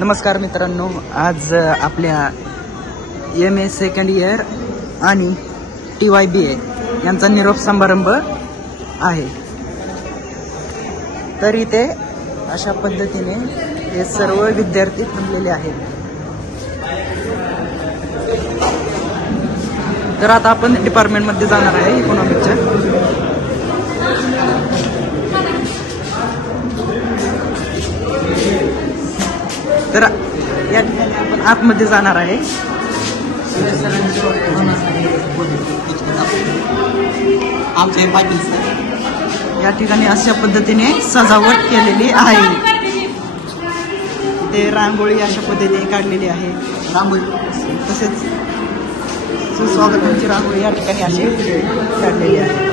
नमस्कार मित्रांनो, आज आपल्या MA सेकंड इयर आणि TYBA यांचा निरोप समारंभ आहे। तर इथे अशा पद्धतीने हे सर्व विद्यार्थी थांबलेले आहेत। तर आता आपण डिपार्टमेंट मध्ये जाणार आहे इकॉनॉमिक्सच्या। तर या ठिकाणी आपण आतमध्ये जाणार आहे। या ठिकाणी अशा पद्धतीने सजावट केलेली आहे। ते रांगोळी अशा पद्धतीने काढलेली आहे। रांगोळी तसेच सुस्वागताची रांगोळी या ठिकाणी अशी काढलेली आहे।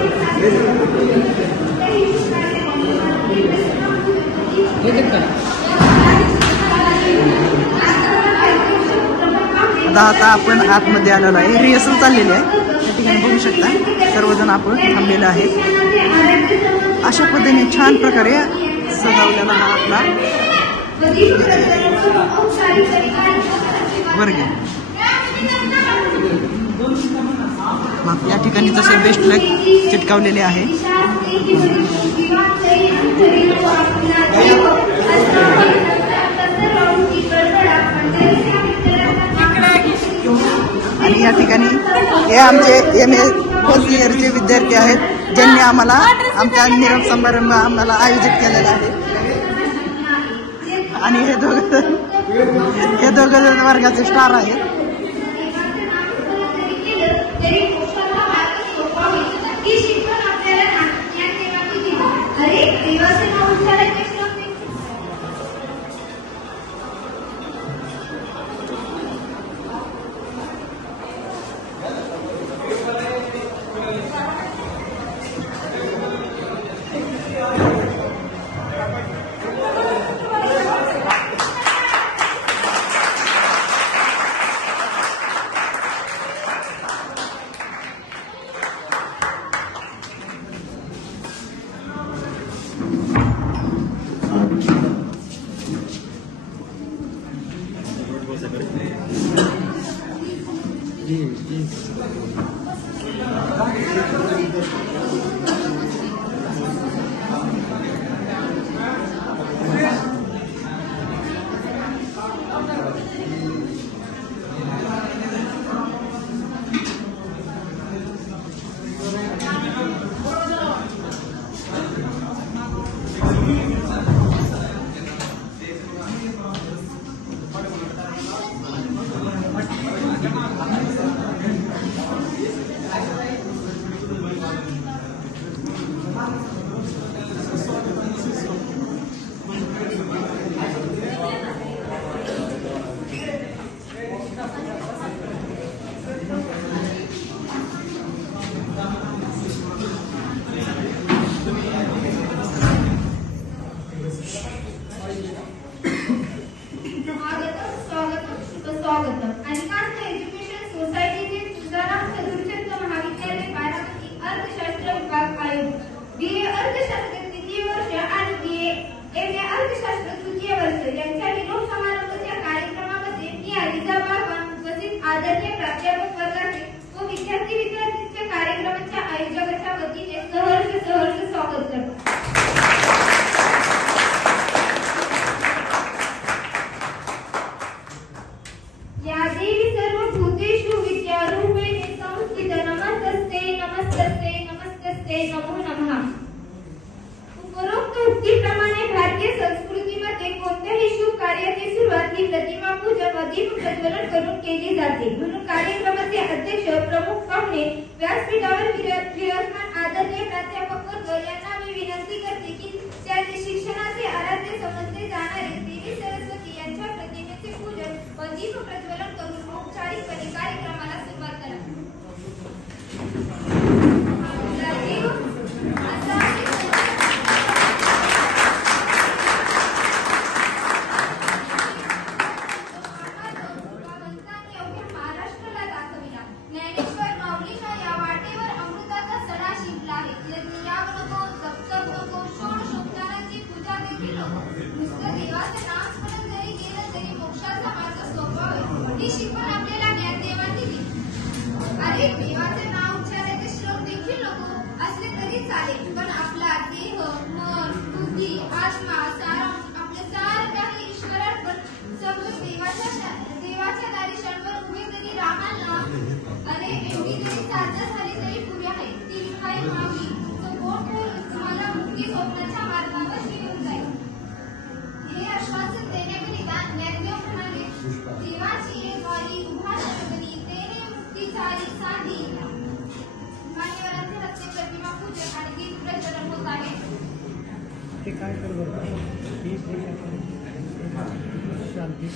आता आपण आतमध्ये आलेलो आहे। रिहर्सल चाललेली आहे। या ठिकाणी बघू शकता सर्वजण आपण थांबलेले आहेत। अशा पद्धतीने छान प्रकारे सजवलेला हा आपला वर्ग आहे। या ठिकाणी तसे बेस्ट लक चिटकावलेले आहे। आणि या ठिकाणी हे आमचे MA फर्स्ट इयरचे विद्यार्थी आहेत, ज्यांनी आम्हाला आमचा निरोप समारंभ आम्हाला आयोजित केलेला आहे। आणि हे दोघं वर्गाचे स्टार आहेत। आदरणीय प्राध्यापक वर्गाचे व विद्यार्थ्यांच्या कार्यक्रमाच्या आयोजकाच्या वतीने सहर्ष स्वागत करतो। या देवी सर्वभूतेषु विद्यारूपेण संस्थिता नमस्तस्ते नमस्तस्ते नमस्तस्ते नमो नमः। उपरोक्त उक्तीप्रमाणे भारतीय संस्कृतीमध्ये कोणत्याही शुभ कार्याची सुरुवात ही प्रतिमा पूजन व दीप प्रज्वलन करून केली जाते। म्हणून कार्यक्रमाचे अध्यक्ष प्रमुख पाहुणे व्यासपीठावर विराजमान आदरणीय प्राध्यापक वर्ग यांना मी विनंती करते की त्यांनी शिक्षणाचे आराध्य समजले जाणारे देवी सरस्वती यांच्या प्रतिमेचे पूजन व दीप प्रज्वलन करून औपचारिकपणे कार्यक्रमाला सुरुवात करा। ज्ञानेश्वर माऊलींना या वाटेवर अमृताचा सडा शिंपला आहे। ते काय करत शांती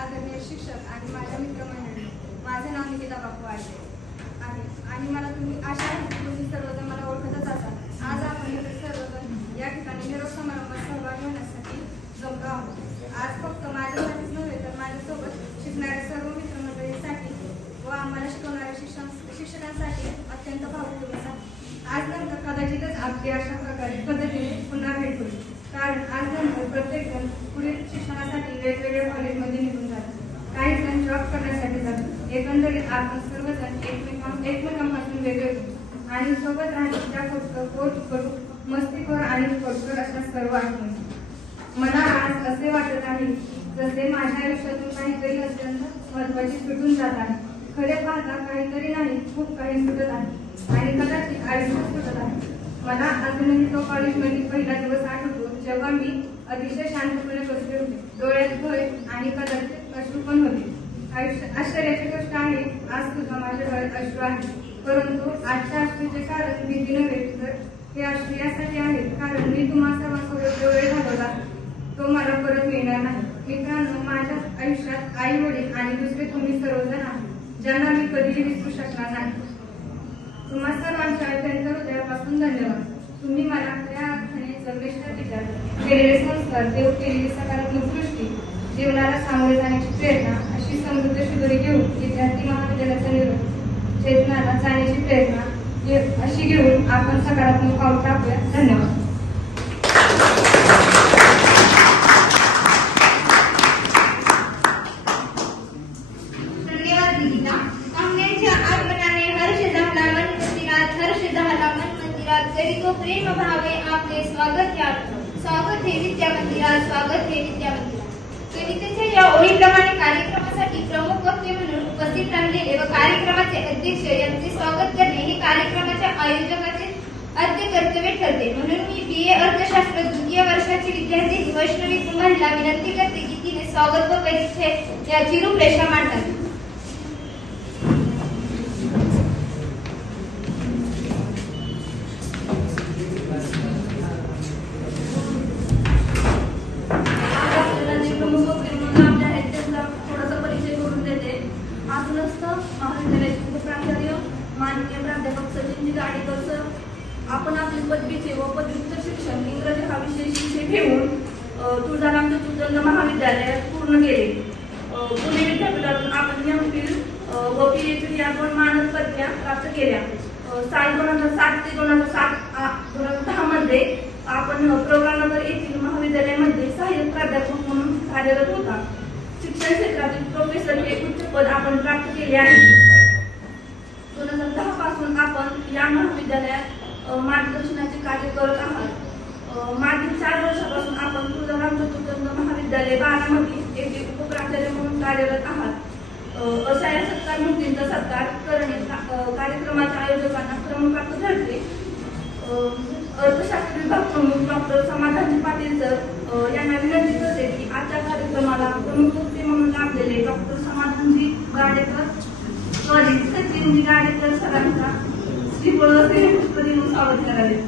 आदरणीय शिक्षक आणि माझ्या मित्रमंडळी, माझे नाव निकिता बापू आहे आणि मला तुम्ही आशा आहे की तुम्ही सर्वजण मला ओळखतच असाल. आज आपण सर्वजण या ठिकाणी निरोप समारंभात सहभागी होण्यासाठी जमलो आहोत. आज फक्त माझ्यासाठीच नव्हे तर माझ्यासोबत शिकणाऱ्या सर्व मित्रमंडळींसाठी व आम्हाला शिकवणाऱ्या शिक्षकांसाठी अत्यंत भावुक दिवस आहे. आज नंतर कदाचितच आपली अशा प्रकारे पद्धतीने पुन्हा भेट होईल, कारण आज नंतर प्रत्येक जण पुढील शिक्षणासाठी वेगवेगळ्या कॉलेजमध्ये निघून जातात. काही जण जॉब करण्यासाठी जातात. एकंदरीत आपण सर्वजण एकमेकांपासून वेगळे होतो आणि सोबत राहण्याच्या करू मस्तीखोर आणि खोडकर अशा सर्व आठवणी. मला आज असे वाटत आहे जसे माझ्या आयुष्यातून काहीतरी अत्यंत महत्त्वाचे सुटून जात आहे. खरे पाहता काहीतरी नाही, खूप काही सुटत आहे आणि कदाचित आयुष्य सुटत आहे. मला अजूनही तो कॉलेजमधील पहिला दिवस आठवतो, जेव्हा मी अतिशय शांतपणे बसले होते. डोळ्यात भय आणि कदाचित अश्रू पण होते. आश्चर्याची गोष्ट आहे, आज सुद्धा माझ्या डोळ्यात अश्रू आहे, परंतु आजच्या अश्रूचे कारण भीती नव्हे, तर हे अश्रू यासाठी आहेत कारण मी तुम्हा सर्वांसोबत जो वेळ घालवला तो मला परत मिळणार नाही. मित्रांनो, माझ्या आयुष्यात आई वडील आणि दुसरे तुम्ही सर्वजण आहात ज्यांना मी कधीही विसरू शकणार नाही. तुम्हा सर्वांच्या अत्यंत हृदयापासून धन्यवाद. तुम्ही मला खऱ्या अर्थाने जगण्याच्या विचार केलेले संस्कार, देव केलेली सकारात्मक दृष्टी, जीवनाला सामोरे जाण्याची प्रेरणा, अशी समृद्ध शिदोरी घेऊन विद्यार्थी महाविद्यालयाचा निरोप चेतनाला जाण्याची प्रेरणा अशी घेऊन आपण सकारात्मक पाऊल टाकूया. धन्यवाद. जरी तो प्रेम भावे आपले स्वागत हे विद्या मंदिरात, स्वागत हे विद्या मंदिरात. कवितेच्या या ओळीप्रमाणे कार्यक्रमासाठी प्रमुख वक्ते म्हणून उपस्थित राहिलेले व कार्यक्रमाचे अध्यक्ष यांचे स्वागत करणे हे कार्यक्रमाच्या आयोजकाचे आद्य कर्तव्य ठरते. म्हणून मी BA अर्थशास्त्र द्वितीय वर्षाची विद्यार्थी वैष्णवी कुमारला विनंती करते की तिने स्वागत व परिचय याची रूपरेषा मांडावी. महाविद्यालयाचे प्राचार्य माननीय प्राध्यापक सचिनजी गाडेकर सर, आपण आपले पदवीचे व पदव्युत्तर शिक्षण इंग्रजी हा विषय घेऊन तुळजाराम चतुर्थ महाविद्यालयात पूर्ण केले. पुणे विद्यापीठातून आपण MPhil व PhD या 2 मानद पदव्या प्राप्त केल्या. साल 2007 ते 2010 मध्ये आपण प्रवरानगर येथील महाविद्यालयामध्ये सहाय्यक प्राध्यापक म्हणून कार्यरत होता. शिक्षण क्षेत्रातील प्रोफेसर हे उच्च पद आपण प्राप्त केले आहे. 2010 पासून आपण या महाविद्यालयात मार्गदर्शनाचे कार्य करत आहात. मागील 4 वर्षापासून आपण तुळजाराम चतुर्थ महाविद्यालय बारामती येथे उपप्राचार्य म्हणून कार्यरत आहात. अशा या सत्कार मूर्तींचा सत्कार करणे कार्यक्रमाच्या आयोजकांना क्रमप्राप्त ठरते. अर्थशास्त्र विभाग प्रमुख डॉक्टर समाधानजी पाटील सर यांना विनंती करते की आजच्या कार्यक्रमाला प्रमुख वक्ते म्हणून लाभलेले डॉक्टर समाधानजी गाडेकर सचिनजी गाडेकर सरांचा श्रीफळ पुष्प देऊन स्वागत करावे.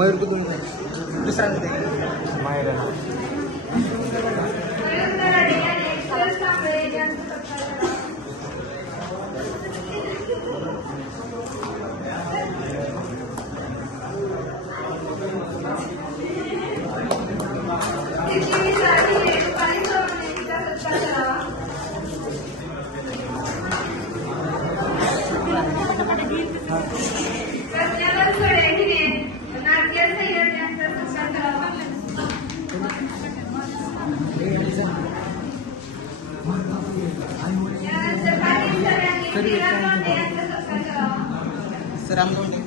मयूर कुठून दुसरा मयूर कराडे यांनी सुरेश कांबळे यांचा सत्कार करावा. सिद्धी साठीने रुपाली चव्हाण यांचा सत्कार करावा. प्रज्ञावंत खडे हिने नाट्य सैयद यांचा सत्कार करावा. यानंतर पाटील सर यांनी श्रीराम लोंढे यांचा सत्कार करावा. श्रीराम लोंढे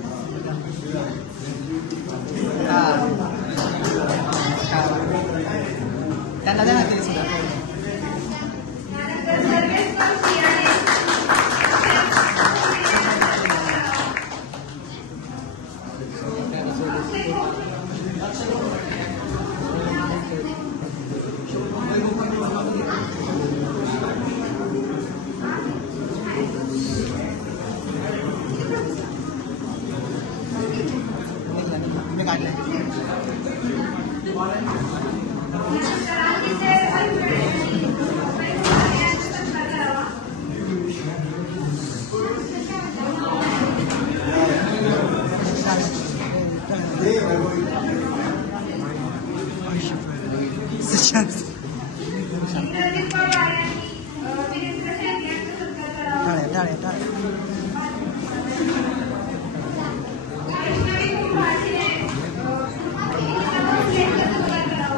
त्यांना द्या ना केली सुद्धा. यानंतर सर्वेश पंक्षी यांनी इंद्रजित पवार यांनी वीरेंद्र शेळके यांचा सत्कार करावा. वैष्णवी कुंभार हिने यांचा सत्कार करावा.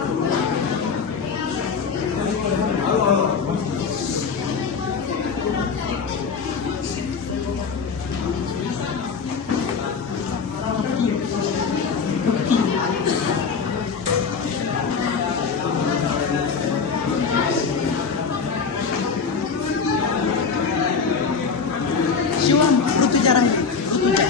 शिवम ऋतुजा राहिली. ऋतुजा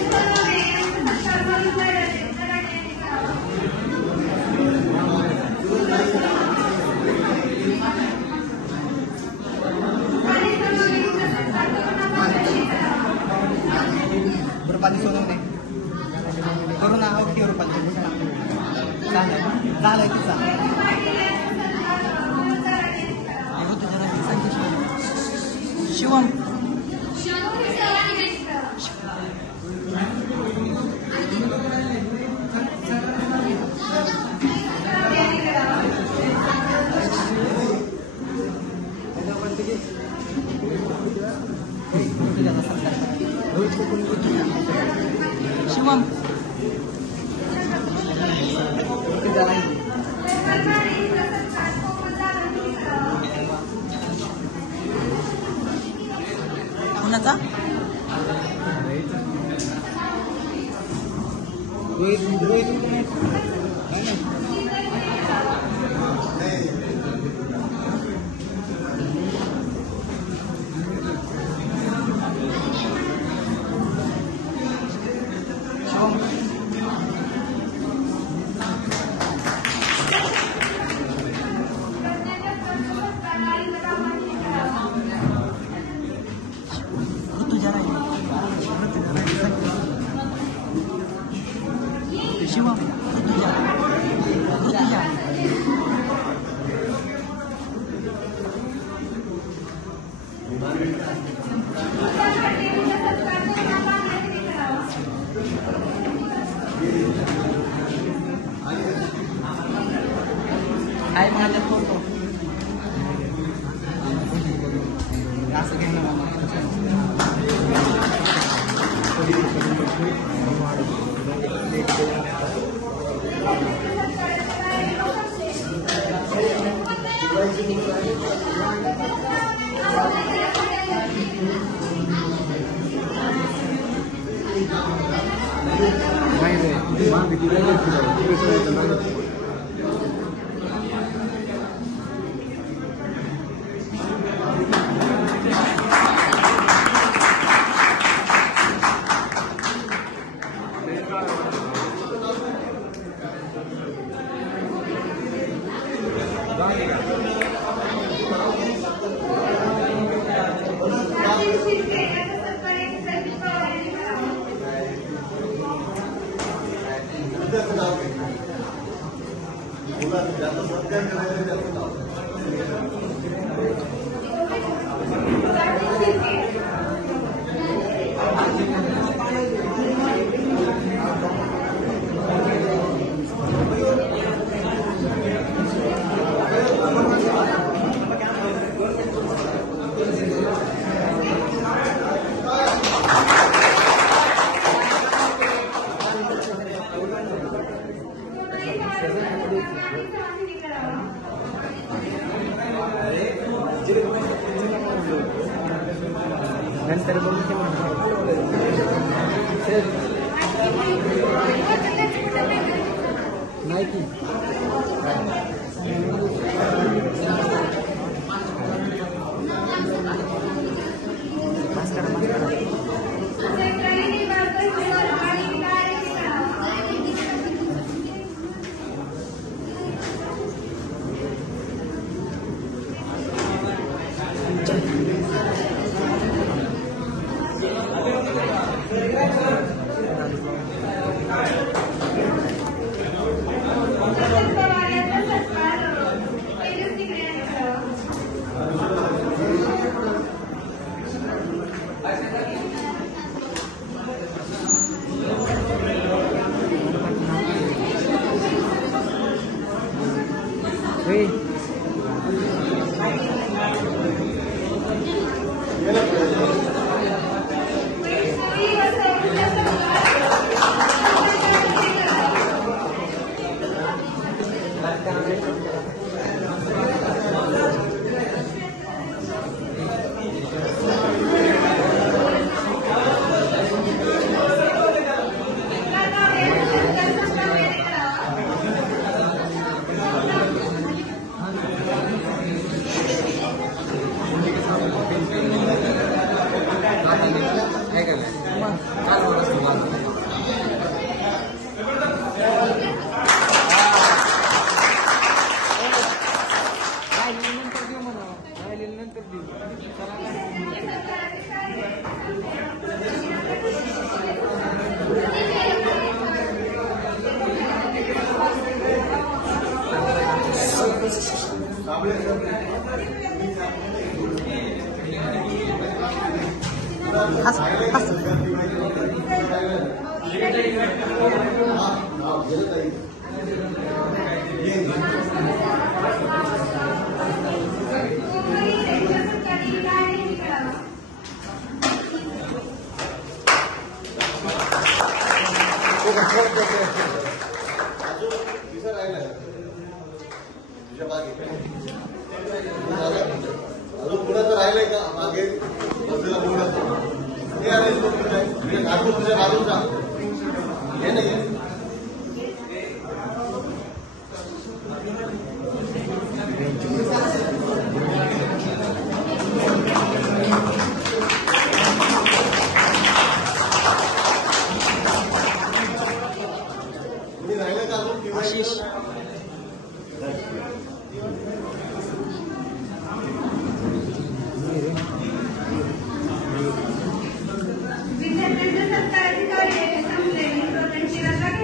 रुपाली सोनवणे करू ना. ओके रुपाली झालं की ऋतुजा राहिली. संतोष शिवम शिवम कोणाचा ऋतुजा राहिली. शिवम ऋतुजा ऋतुजा आहे माझ्या फोटो असं घेणं मला. Gracias. नंतर बघू नाही की अजून पुढे तर राहिलंय का मागे बसलेला मुलगा हे आले तुझ्या बाजूचा हे नाही राहिलं का अजून आशिष विद्यार्थ्यांचे सत्कार अधिकारी संपले त्यांची रजा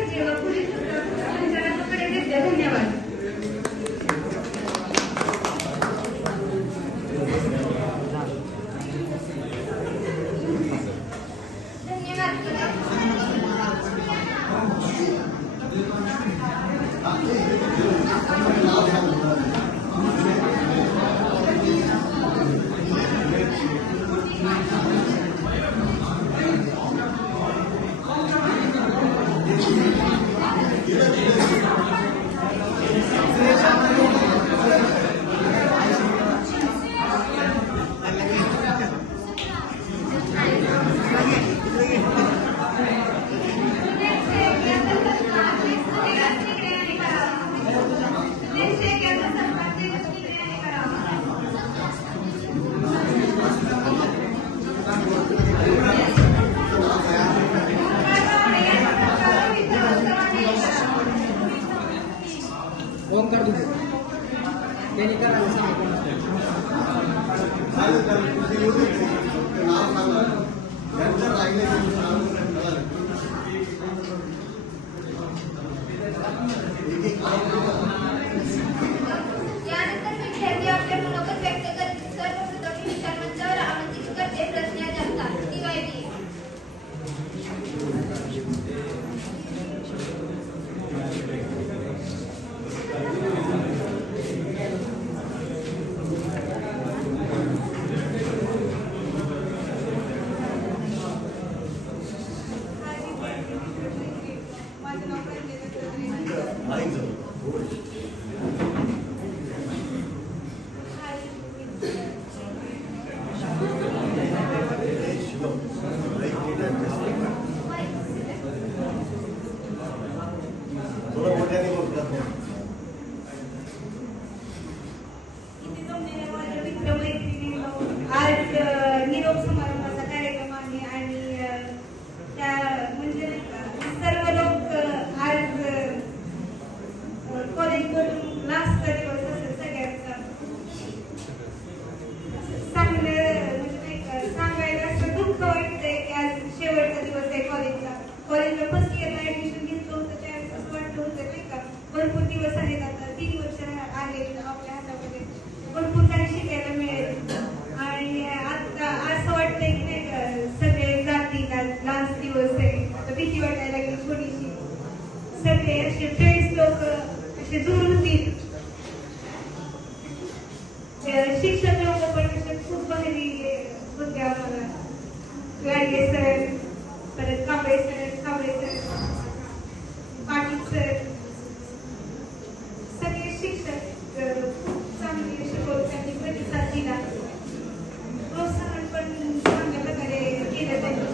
गाडगे सर, परत कांबळे सर, पाटील सर, सगळे शिक्षक खूप चांगले शिकवून त्यांनी प्रतिसाद दिला, प्रोत्साहन पण चांगल्या प्रकारे केलं त्यांनी.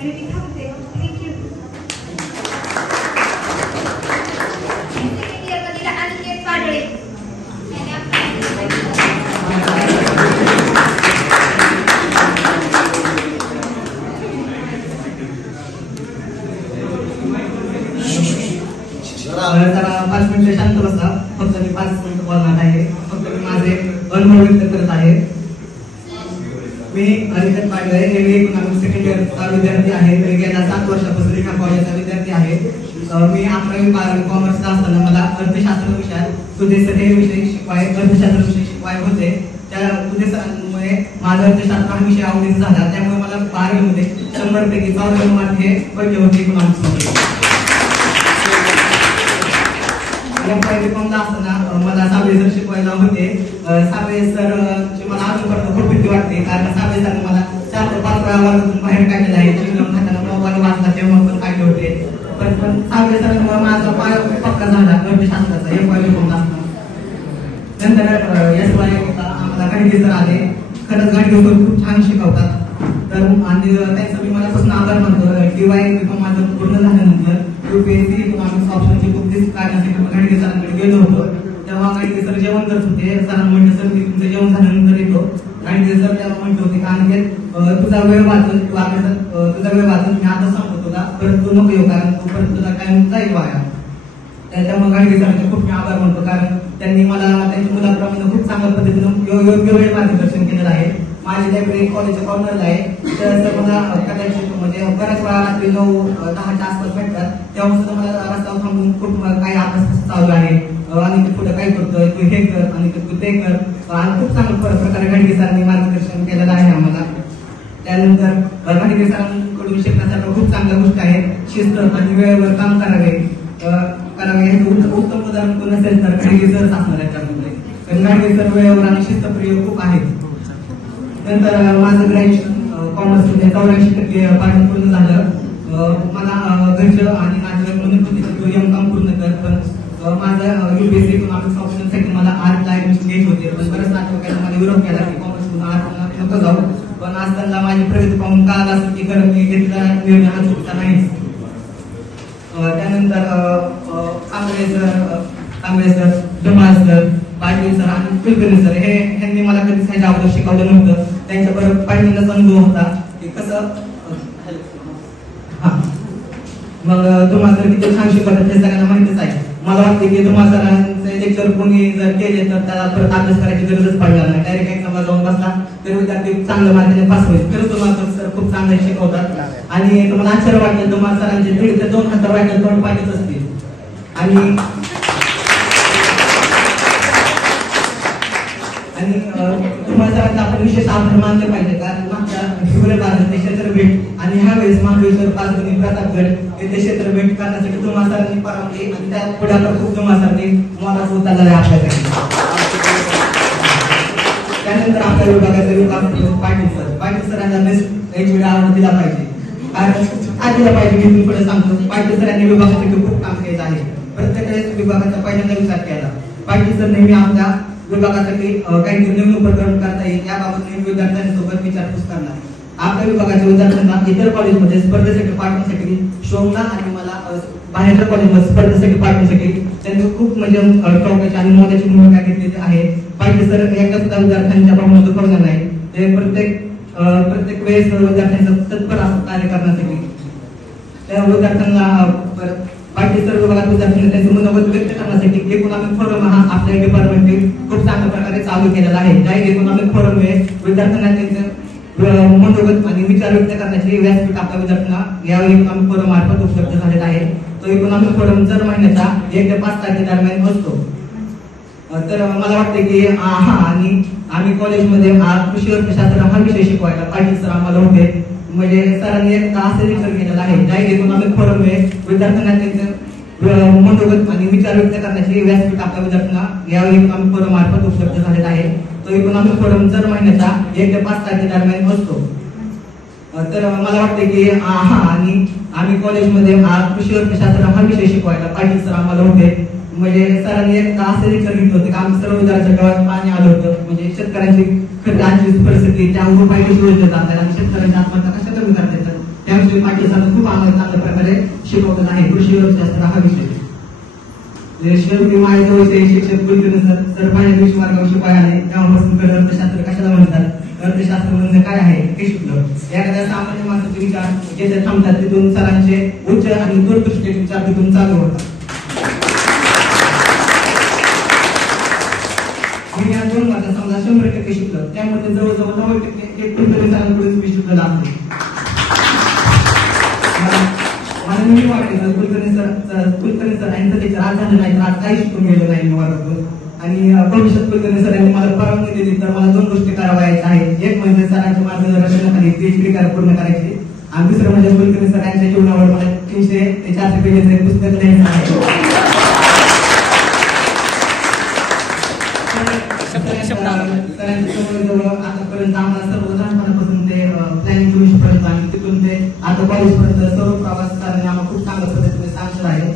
आणि मी थांबते. थँक्यू. अनिकेत पाडळे जरा 5 मिनिटं शांत बसा. फक्त मी 5 मिनिटं बोलणार आहे. फक्त मी माझे अनुभव व्यक्त करत आहे. मी अनिकेत पाडळे, इकॉनॉमिक्स सेकंड इयरचा विद्यार्थी आहे. मी गेल्या 7 वर्षापासून एका कॉलेजचा विद्यार्थी आहे. मी 11वी-12वी कॉमर्सचा असताना मला अर्थशास्त्र विषयात तुझे हे विषय अर्थशास्त्र विषय शिकवाय होते. त्या तुझे सरांमुळे माझा अर्थशास्त्र हा विषय आवडीचा झाला. त्यामुळे मला 12वीमध्ये 100 पैकी 94 मार्क हे पडले होते इकॉनॉमिक्समध्ये. कॉमला असताना मला साबळे सर शिकवायला होते. साबळे सर मला अजूनपर्यंत खूप भीती वाटते, कारण साबळे सर मला 4 ते 5 वेळा वर्गातून बाहेर काढलेलं आहे. चिंगम खाताना मोबाईल वाचला तेव्हा पण काढले होते. पण साबळे सरांमुळे माझा पाय पक्का झाला अर्थशास्त्राचा हे पहिले कॉमला असताना. नंतर आम्हाला गाडगे सर आले. खरंच गाडगे सर खूप छान शिकवतात. तर आणि त्यांचं मी मनापासून आभार मानतो. DY माझं पूर्ण झाल्यानंतर UPSC इकॉनॉमिक्स ऑप्शनची बुक काढण्यासाठी गाडगे सरांकडे गेलो होतो. तेव्हा गाडगे सर जेवण करत होते. सरांना म्हटलं सर मी तुमचं जेवण झाल्यानंतर येतो. गाडगे सर तेव्हा म्हणत होते की तुझा वेळ वाचून तुझा वेळ वाचून मी आता सांगतो तुला, परत तू नको येऊ, कारण तू परत तुझा टाइम जाईल वाया. त्यामुळे गाडगे सरांचे खूप मी आभार मानतो, कारण त्यांनी मला त्यांच्या मुलाप्रमाणे खूप चांगल्या पद्धतीने योग्य वेळ मार्गदर्शन केलेलं आहे. माझी लायब्ररी कॉलेजच्या कॉर्नरला आहे. तर मला कदाचित म्हणजे बऱ्याच वेळा रात्री 9-10च्या आसपास भेटतात. तेव्हा सुद्धा मला रस्त्यावर थांबून खूप काही अभ्यास चालू आहे, आणि तू पुढे काय करतोय, तू हे कर आणि तू ते कर, आणि खूप चांगल्या प्रकारे गाडगे सरांनी मार्गदर्शन केलेलं आहे आम्हाला. त्यानंतर गाडगे सरांकडून शिकण्यासाठी खूप चांगल्या गोष्टी आहेत. शिस्त आणि वेळेवर काम करावे हे उत्तम उदाहरण कोण असेल तर गाडगे सरच असणार आहे त्यामध्ये. कारण गाडगे सर वेळेवर आणि शिस्तप्रिय खूप आहेत. नंतर माझं ग्रॅज्युएशन कॉमर्समध्ये 84% पाठन पूर्ण झालं. मला घरचं आणि नातेवाईक म्हणून तू M.Com पूर्ण कर, पण माझं UPSC इकॉनॉमिक्स ऑप्शनसाठी मला आर्टला ऍडमिशन घ्यायची होते. पण बऱ्याच नातेवाईकांनी मला विरोध केला की कॉमर्स आर्ट नको जाऊ. पण आज त्यांना माझी प्रगती पाहून काल असं की खरं मी घेतला निर्णय हा चुकता नाहीच. त्यानंतर Kamble sir, Dhumal sir, Patil sir आणि कुलकर्णी सर ह्यांनी मला कधीच ह्याच्या अगोदर शिकवलं नव्हतं. त्यांच्याबरोबर पहिल्यांदाच अनुभव होता की कसं मग धुमाळ सर किती छान शिकवतात ते सगळ्यांना माहितीच आहे. मला वाटते की धुमाळ सरांचे लेक्चर कोणी जर केले तर त्याला परत अभ्यास करायची गरजच पडणार नाही. डायरेक्ट एक्झामला जाऊन बसला तर विद्यार्थी चांगल्या मार्गाने पास होईल. खरंच धुमाळ सर खूप चांगले शिकवतात. आणि तुम्हाला आश्चर्य वाटेल, धुमाळ सरांचे 1.5 ते 2 हजार वाटेल तोंड पाठीच असते. आणि तुम्हाला सरांचा आपण विशेष आभार मानले पाहिजे, कारण मागच्या फेब्रुवारी क्षेत्र भेट आणि ह्या वेळेस महाबळेश्वर पाचगणी प्रतापगड येथे क्षेत्र भेट करण्यासाठी धुमाळ सरांनी परवानगी आणि त्या पुढे खूप धुमाळ सरांनी मोलाचा उचलला आहे आपल्यासाठी. त्यानंतर आपल्या विभागाचे विभाग पाटील सरांना बेस्ट HOD आवड दिला पाहिजे. कारण दिला पाहिजे मी पुढे सांगतो. पाटील सरांनी विभागासाठी खूप काम केलं आहे. प्रत्येक विभागाचा पहिल्यांदा विचार केला. पाटील सर नेहमी आपल्या विभागासाठी काहीतरी नवीन उपक्रम करता येईल याबाबत नेहमी विद्यार्थ्यांसोबत विचारपूस करणार. आपल्या विभागाच्या विद्यार्थ्यांना इतर कॉलेजमध्ये स्पर्धेसाठी पाठवण्यासाठी शोभला आणि मला बाहेरच्या कॉलेजमध्ये स्पर्धेसाठी पाठवण्यासाठी त्यांनी खूप म्हणजे टोकाची आणि मोलाची भूमिका घेतलेली आहे. पाटील सर एका सुद्धा विद्यार्थ्यांच्या भावना दुखवणार नाही. ते प्रत्येक वेळेस विद्यार्थ्यांचं तत्पर असं कार्य करण्यासाठी त्या विद्यार्थ्यांना पाटील सर विभागात विद्यार्थ्यांनी त्यांचे मनोगत व्यक्त करण्यासाठी इकॉनॉमिक फोरम हा आपल्या डिपार्टमेंटने खूप चांगल्या प्रकारे चालू केलेला आहे. ज्या इकॉनॉमिक फोरममुळे विद्यार्थ्यांना त्यांचे मनोगत आणि विचार व्यक्त करण्याचे व्यासपीठ आपल्या विद्यार्थ्यांना या इकॉनॉमिक फोरम मार्फत उपलब्ध झालेला आहे. तो इकॉनॉमिक फोरम दर महिन्याचा 1 ते 5 तारखेदरम्यान असतो. तर मला वाटते की आणि आम्ही कॉलेजमध्ये कृषी अर्थशास्त्र हा विषय शिकवायला पाटील सर आम्हाला होते. म्हणजे सरांनी एक असं लेक्चर केलेलं आहे ज्या इकॉनॉमिक फोरममुळे विद्यार्थ्यांना त्यांचे मनोगत आणि विचार व्यक्त करण्याचे व्यासपीठ आपल्या विद्यार्थ्यांना यावेळी इकॉनॉमिक फोरम मार्फत उपलब्ध झालेला आहे. तो इकॉनॉमिक फोरम दर महिन्याचा 1 ते 5 तारखेदरम्यान असतो. तर मला वाटतं की आणि आम्ही कॉलेजमध्ये कृषी अर्थशास्त्र हा विषय शिकवायला पाटील सर आम्हाला होते. म्हणजे सरांनी एकदा असं लेक्चर घेतलं होतं की आम्ही सर्व विद्यार्थ्यांच्या गावात पाणी आलं होतं. म्हणजे शेतकऱ्यांची खर्चाची परिस्थिती त्यावर उपाय कशी योजना जातात आणि शेतकऱ्यांच्या आत्महत्या कशा कमी करता येतात त्याविषयी पाटील सरांनी खूप आम्हाला चांगल्या प्रकारे शिकवलेलं आहे. कृषी अर्थशास्त्र हा विषय शेवटी माझ्याजवळचे शिक्षक कुलकर्णी सर माझ्या दिवशी मार्गावर शिकवायला आले. तेव्हापासून अर्थशास्त्र कशाला म्हणतात, अर्थशास्त्र म्हणजे काय आहे हे शिकलो. एखाद्या सामान्य माणसाचे विचार जेथे थांबतात तिथून सरांचे उच्च आणि दूरदृष्टीचे विचार तिथून चालू होतात. मी या 2 वर्षात समजा 100% शिकलो. त्यामध्ये जवळजवळ 90% एक कुलकर्णी सरांकडून मी शिकलेला आहे. मला नेहमी वाटायचं कुलकर्णी सर यांचं लेक्चर आज झालं नाही तर आज काही शिकून गेलो नाही मी वर्गातून. आणि भविष्यात कुलकर्णी सर यांनी मला परवानगी दिली तर मला 2 गोष्टी करावायच्या आहेत. एक म्हणजे सरांच्या मार्गदर्शनाखाली PhD पूर्ण करायची आणि दुसरं म्हणजे कुलकर्णी सर यांच्या जीवनावर मला 300 ते 400 पेजेस पुस्तक लिहायचं आहे. आतापर्यंत आम्हाला सर्व लहानपणापासून ते प्लॅनिंग पर्यंत आणि तिथून ते आता कॉलेजपर्यंत सर्व प्रवास करणे आम्हाला खूप चांगल्या पद्धतीने सांगणार आहे.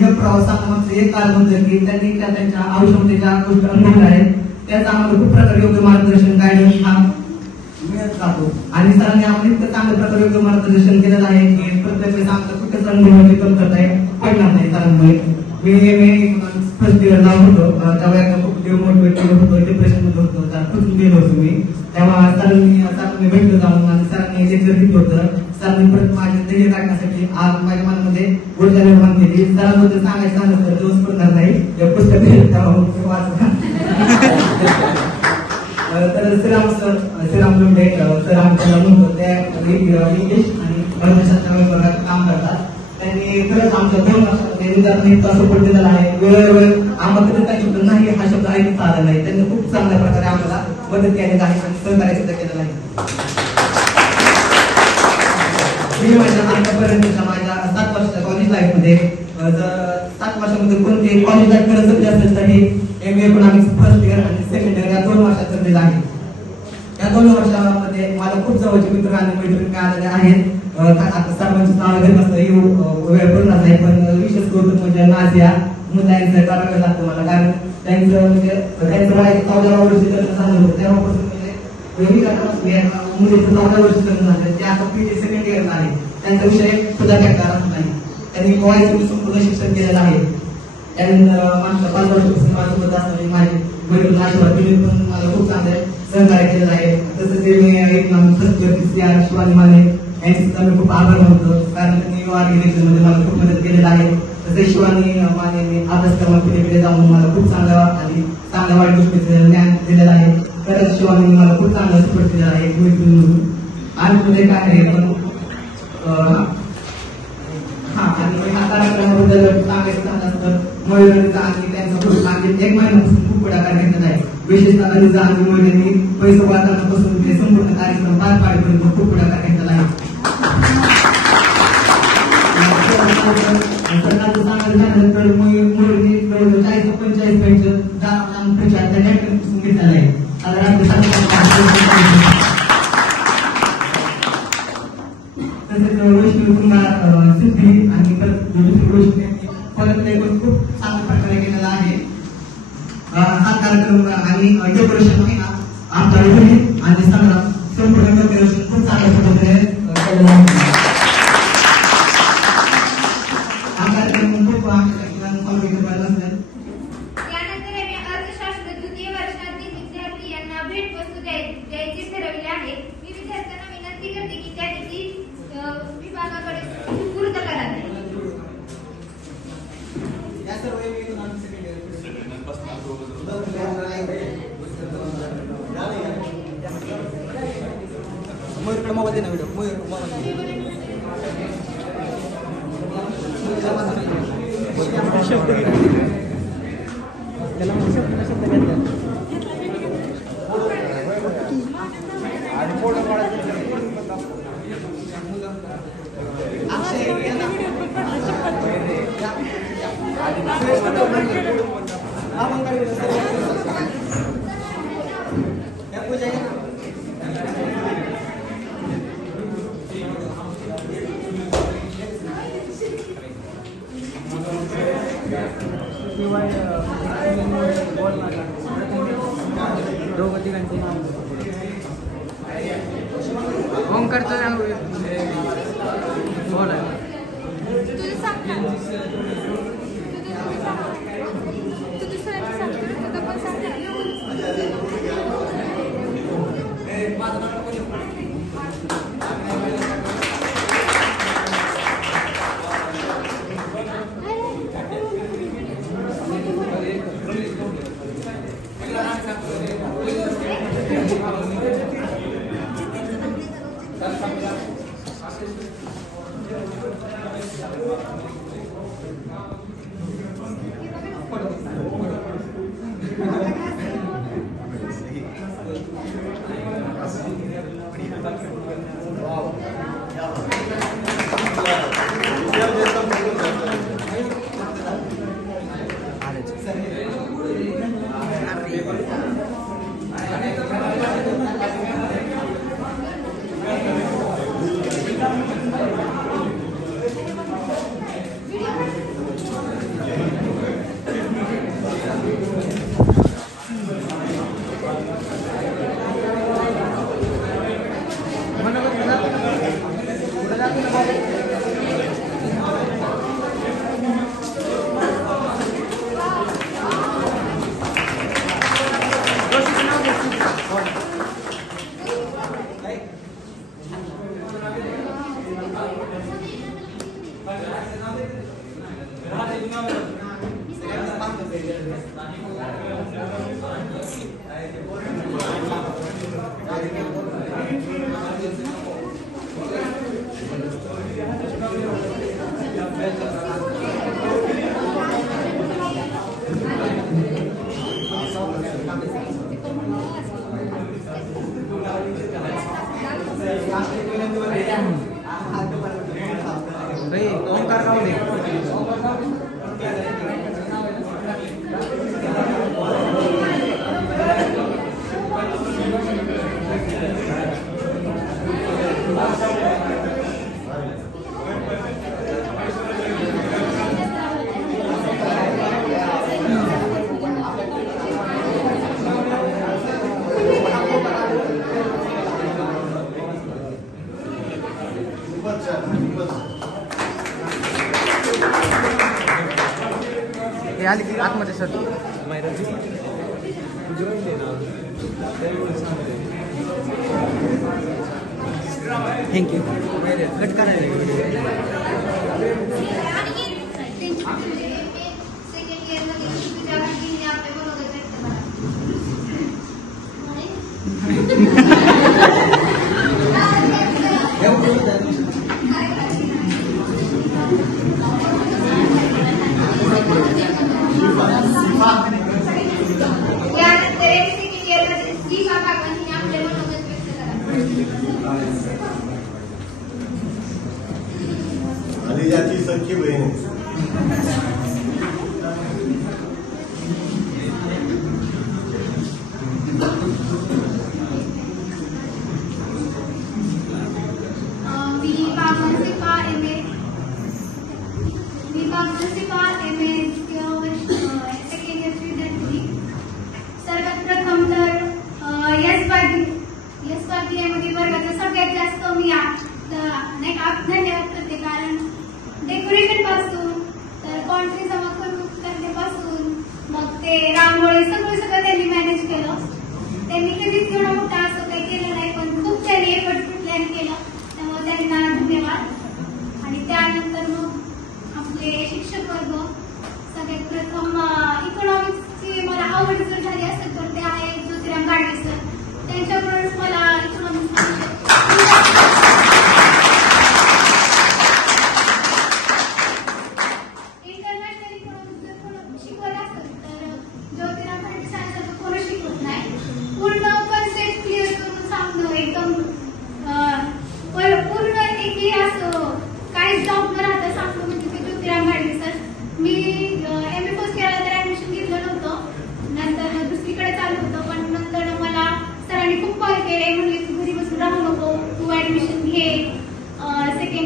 या प्रवासामागचं एक कारण होतं की त्यांनी त्यांच्या आयुष्यामध्ये ज्या गोष्टी अनुभवल्या आहेत त्याचा आम्हाला खूप प्रकारे योग्य मार्गदर्शन गायडन्स हा मिळत राहतो. आणि सरांनी आम्हाला इतकं चांगल्या प्रकारे योग्य मार्गदर्शन केलेलं आहे की प्रत्येक वेळेस आम्हाला कुठेच अनुभवाची कमतरता पडणार नाही सरांमुळे. मी फर्स्ट इयरला होतो तेव्हा खूप डिमोटिवेटेड होतो, डिप्रेशन मध्ये होतो, खचून गेलो होतो मी. तेव्हा सरांनी भेटलो जाऊन आणि सरांनी लेक्चर घेतलं होतं. सरांनी परत माझे ध्येय काढण्यासाठी आज माझ्या मनामध्ये ऊर्जा निर्माण केली. सरांबद्दल सांगायचं झालं तर दिवस पडणार नाही, हे पुस्तक वाचलं. तर श्रीराम लोंढे सर आमच्याला म्हणतो त्या इंग्लिश आणि अर्थशास्त्र विभागात काम करतात. त्यांनी खरंच आमच्या 2 वर्षामध्ये विद्यार्थ्यांनी इतका सपोर्ट दिलेला आहे. वेळोवेळी आम्हाला कधी काही शब्द नाही हा शब्द ऐकता आला नाही. त्यांनी खूप चांगल्या प्रकारे आम्हाला मदत केलेली आहे आणि सहकार्य सुद्धा केलेलं आहे. मी माझ्या आतापर्यंतच्या माझ्या 7 वर्षाच्या कॉलेज लाईफ मध्ये जर 7 वर्षामध्ये कोणते कॉलेज लाईफ करत सब्जेक्ट असेल तर हे MA इकॉनॉमिक्स फर्स्ट इयर आणि सेकंड इयर या 2 वर्षात सब्जेक्ट आहे. या 2 वर्षामध्ये मला खूप जवळचे मित्र आणि मैत्रिणी मिळालेले आहेत. आता सर्वांची नाव घेत नसतं वेळ पूर्ण आहे पण विशेष कौतुक म्हणजे नाझिया मुलांचं करावं लागतं मला. कारण त्यांचं म्हणजे त्यांचं वय 14 वर्ष लग्न झालं होतं तेव्हापासून म्हणजे मुलीचं 14 वर्ष लग्न झालं. ते आता PhD सेकंड इयरला आहे. त्यांचा विषय सुद्धा बेकार नाही. त्यांनी गोव्याचं संपूर्ण शिक्षण केलेलं आहे. त्यानंतर मागच्या 5 वर्षापासून माझ्यासोबत असणारे माझे वडील आशीर्वाद दिले पण मला खूप चांगले सहकार्य केलेलं आहे. तसंच मी शिवानी माने यांचे सुद्धा मी खूप आभार मानतो कारण त्यांनी मध्ये मला खूप मदत केलेला आहे. तसेच शिवानी माने अभ्यासक्रमाकडे जाऊन मला खूप चांगला आणि चांगल्या वाईट गोष्टीचं ज्ञान दिलेलं आहे. खरंच शिवानी मला खूप चांगला सपोर्ट केलेला आहे म्हणून. आणि पुढे काय आहे पण आणि हा कार्यक्रमाबद्दल सांगायचं झालं असतं मयुरीचा आणि त्यांचा खूप आणि 1 महिन्यापासून खूप पुढाकार घेतलेला आहे. विशेषतः अनिजा आणि मयुरींनी पैसे वाटण्यापासून ते संपूर्ण कार्यक्रम पार पाडेपर्यंत खूप पुढाकार घेतलेला आहे. सरकारचं सांगायचं झालं तर मयुरींनी जवळजवळ 40-45 प्रचार त्या ठिकाणी घेतलेला आहे. तसेच वैष्णवी कुमार सिद्धी आणि दुसरी गोष्ट परत खूप चांगल्या प्रकारे केलेला आहे. हा कार्यक्रम आणि डेकोरेशन आहे ना आमच्या आणि संग्राम संपूर्ण डेकोरेशन खूप चांगल्या पद्धतीने केलेला आहे. हा कार्यक्रम खूप त्यानंतर आम्ही अर्थशास्त्र 2य वर्षातील विद्यार्थी यांना भेटवस्तू द्यायचे ठरवले आहे. मी विद्यार्थ्यांना विनंती करते की त्या निधी विभागाकडे सुपूर्द करावे. या सर्व मयूरकडे मोबाईल दे ना व्हिडिओ अक्षय आतमध्ये सर थँक्यू कट अलिजाची सख्खी बहीण सर्वात प्रथम तर यस पाटील वर्गाचा सगळ्यात जास्त मी धन्यवाद करते, कारण डेकोरेशन पासून तर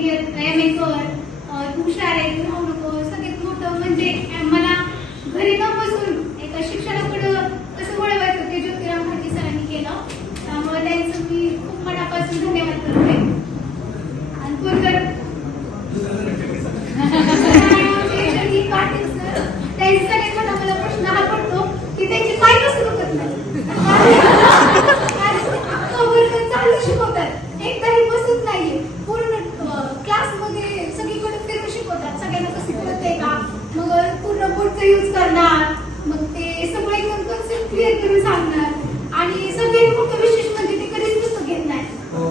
इंजिनियर MA कर, तू शाळेत राहू नको. सगळ्यात मोठं म्हणजे मला घरी न बसून एका शिक्षणाकडे कसं वळवायचं ते ज्योतिराम भारती सरांनी केलं. त्यामुळे त्यांचं मी खूप मनापासून धन्यवाद करते. आणि पुढे पाटील सर, त्यांचा सगळ्यात मोठा मला प्रश्न हा पडतो की त्यांची पाय कसं दुखत नाही. चालू शिकवतात, एकदाही बसत नाहीये. पूर्ण क्लासमध्ये सगळीकडे फिरून शिकवतात. सगळ्यांना कसं कळतंय का, मग पूर्ण बोर्डचा यूज करणार, मग ते सगळं एकदम कन्सेप्ट क्लिअर करून सांगणार. आणि सगळ्यात मोठं विशेष म्हणजे ते कधीच पुस्तक घेत नाही,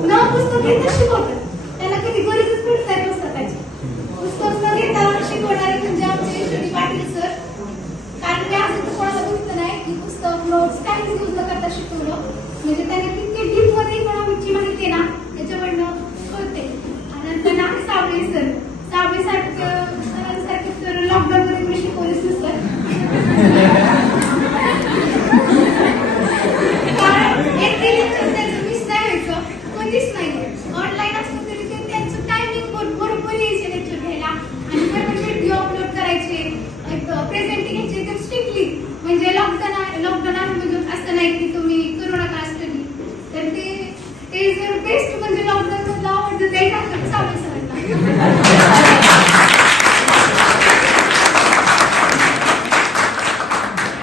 न पुस्तक घेता शिकवतात. त्यांना कधी गरजच पडत नाही पुस्तकाची. पुस्तक न घेता शिकवणारे म्हणजे आमचे यशोदी पाटील सर. कारण मी असं तर कोणाला दुखत नाही की पुस्तक नोट्स काहीच यूज न करता शिकवलं. म्हणजे त्यांना तितके डीप मध्ये इकॉनॉमिकची माहिती आहे ना, त्याच्यावरनं कळते. आणि नंतर आहे साबळे सर. साबळे सरांसारखे तर लॉकडाऊन मध्ये मी शिकवलेच नसतं. कारण एक लेक्चर त्यांचं मिस नाही व्हायचं, कधीच नाही. ऑनलाईन असलं तरी ते त्यांचं टायमिंग बरोबर यायचे लेक्चर घ्यायला आणि बरोबर व्हिडिओ अपलोड करायचे, एक प्रेझेंटिंग घ्यायचे एकदम स्ट्रिक्टली. म्हणजे लॉकडाऊन आहे म्हणजे असं नाही की तुम्ही करू नका स्टडी. तर ते जर बेस्ट म्हणजे लॉकडाऊन मधलं आवडतं ते टाकलं साबळे सरांना.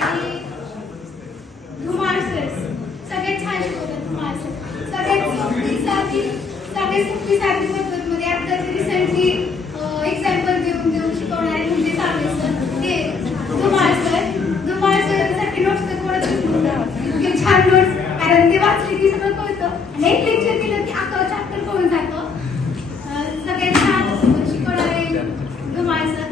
आणि धुमाळ सर सगळ्यात छान शिकवतात. धुमाळ सर सगळ्यात सोपी साधी पद्धतमध्ये आता रिसेंटली एक्झाम्पल देऊन शिकवणारे म्हणजे साबळे सर. ते धुमाळ सर साठी नोट्स तर कोणाच इतके छान नोट्स, कारण ते वाचले की सगळं कळतं. आणि एक लेक्चर केलं की अख्खा चॅप्टर कळून जातं. सगळ्यात छान शिकवणारे धुमाळ सर.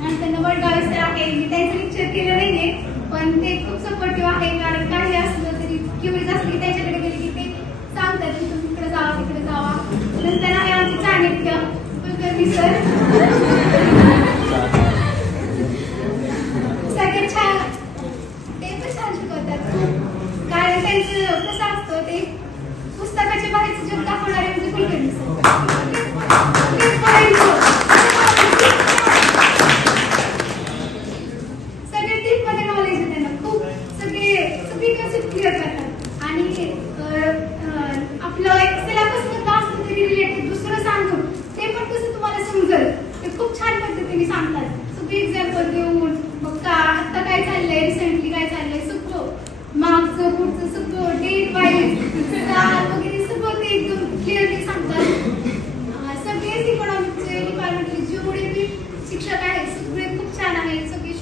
नंतर वडगाव सर आहे. मी त्यांचं लेक्चर केलं नाहीये पण ते खूप सपोर्टिव्ह आहे. कारण काही असलं तरी क्युरियस असली त्याच्याकडे गेले की ते सांगतात की तुम्ही इकडे जावा तिकडे जावा. नंतर आहे आमचे चाणक्य कुलकर्णी सर. सगळ्यात छान, ते पण छान शिकवतात खूप. कारण त्यांचं कसं असतं ते पुस्तकाच्या बाहेरचं जग दाखवणारे म्हणजे कुलकर्णी सर. सगळे डीप मध्ये नॉलेज आहे त्यांना खूप. सगळी कन्सेप्ट क्लिअर करतात. आणि आपलं एक सिलेबस मधलं असलं तरी रिलेटेड दुसरं सांगून ते पण कसं तुम्हाला समजेल ते खूप छान पद्धतीने सांगतात. सगळी एक्झाम्पल देऊन मग का आता काय चाललंय, रिसेंटली काय चाललंय, सगळं मागचं पुढचं सगळं डेट वाईज वगैरे सगळं ते एकदम क्लिअरली सांगतात. सगळेच इकॉनॉमिकचे डिपार्टमेंटचे जेवढे बी शिक्षक आहेत सगळे खूप छान आहेत. सगळे